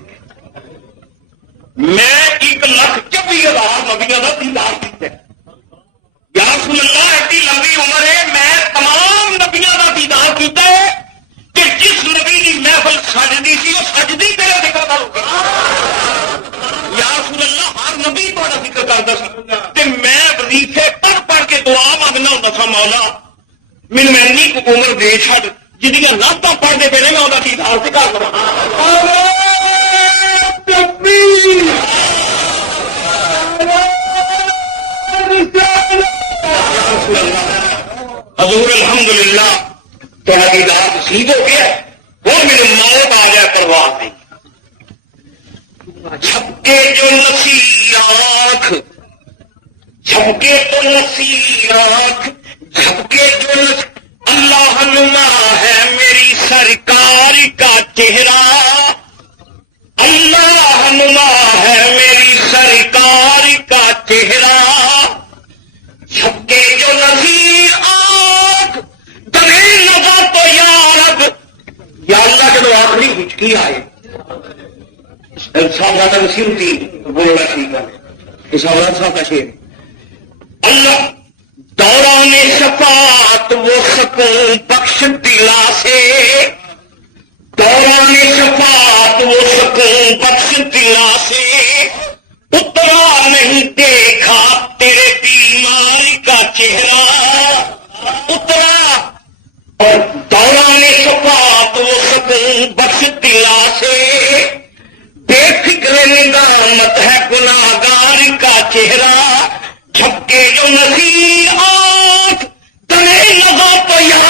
میں 1,24,000 نبیوں کا دیدار کیا یا رسول اللہ ایڈی لمبی عمر ہے میں تمام نبیوں کا دیدار کیتا ہے کہ جس نبی کی محفل سجدی سی وہ سجدی تیرا ذکر کرو یا رسول اللہ ہر نبی تھوڑا ذکر کرتا سا کہ میں وظیفے پڑھ پڑھ کے دعا مانگنا ہوتا تھا مولا میرے میں انی کو عمر دے چھڈ جہاں نعتاں پڑھتے پہ میں وہ دیدار سے کر حضور الحمدللہ تھوڑا دیدار نصیب ہو گیا وہ میرے موت آ جائے پرواہ نہیں چھپکے جو نصیر آنکھ چھپکے تو نصیر آنکھ جھپکے جو اللہ نما ہے میری سرکار کا چہرہ اللہ نما ہے میری سرکار کا چہرہ چھپکے جو نظیر آنکھ دمیں لگا تو یا رب یا اللہ کے تو آخری ہچکی آئے صاحب زیادہ نصیر تھی بولنا ٹھیک ہے اس عورت صاحب کا شیر اللہ دوران شفاعت وہ سکون بخش دلا سے دوران شفاعت وہ سکون بخش دلا سے اترا نہیں دیکھا تیرے بیماری کا چہرہ اترا اور دوران شفاعت وہ سکون بخش دلا سے بے فکر ندامت ہے گناہگار کا چہرہ چھپکے جو نصیر آنکھ تمہیں لگا تو یا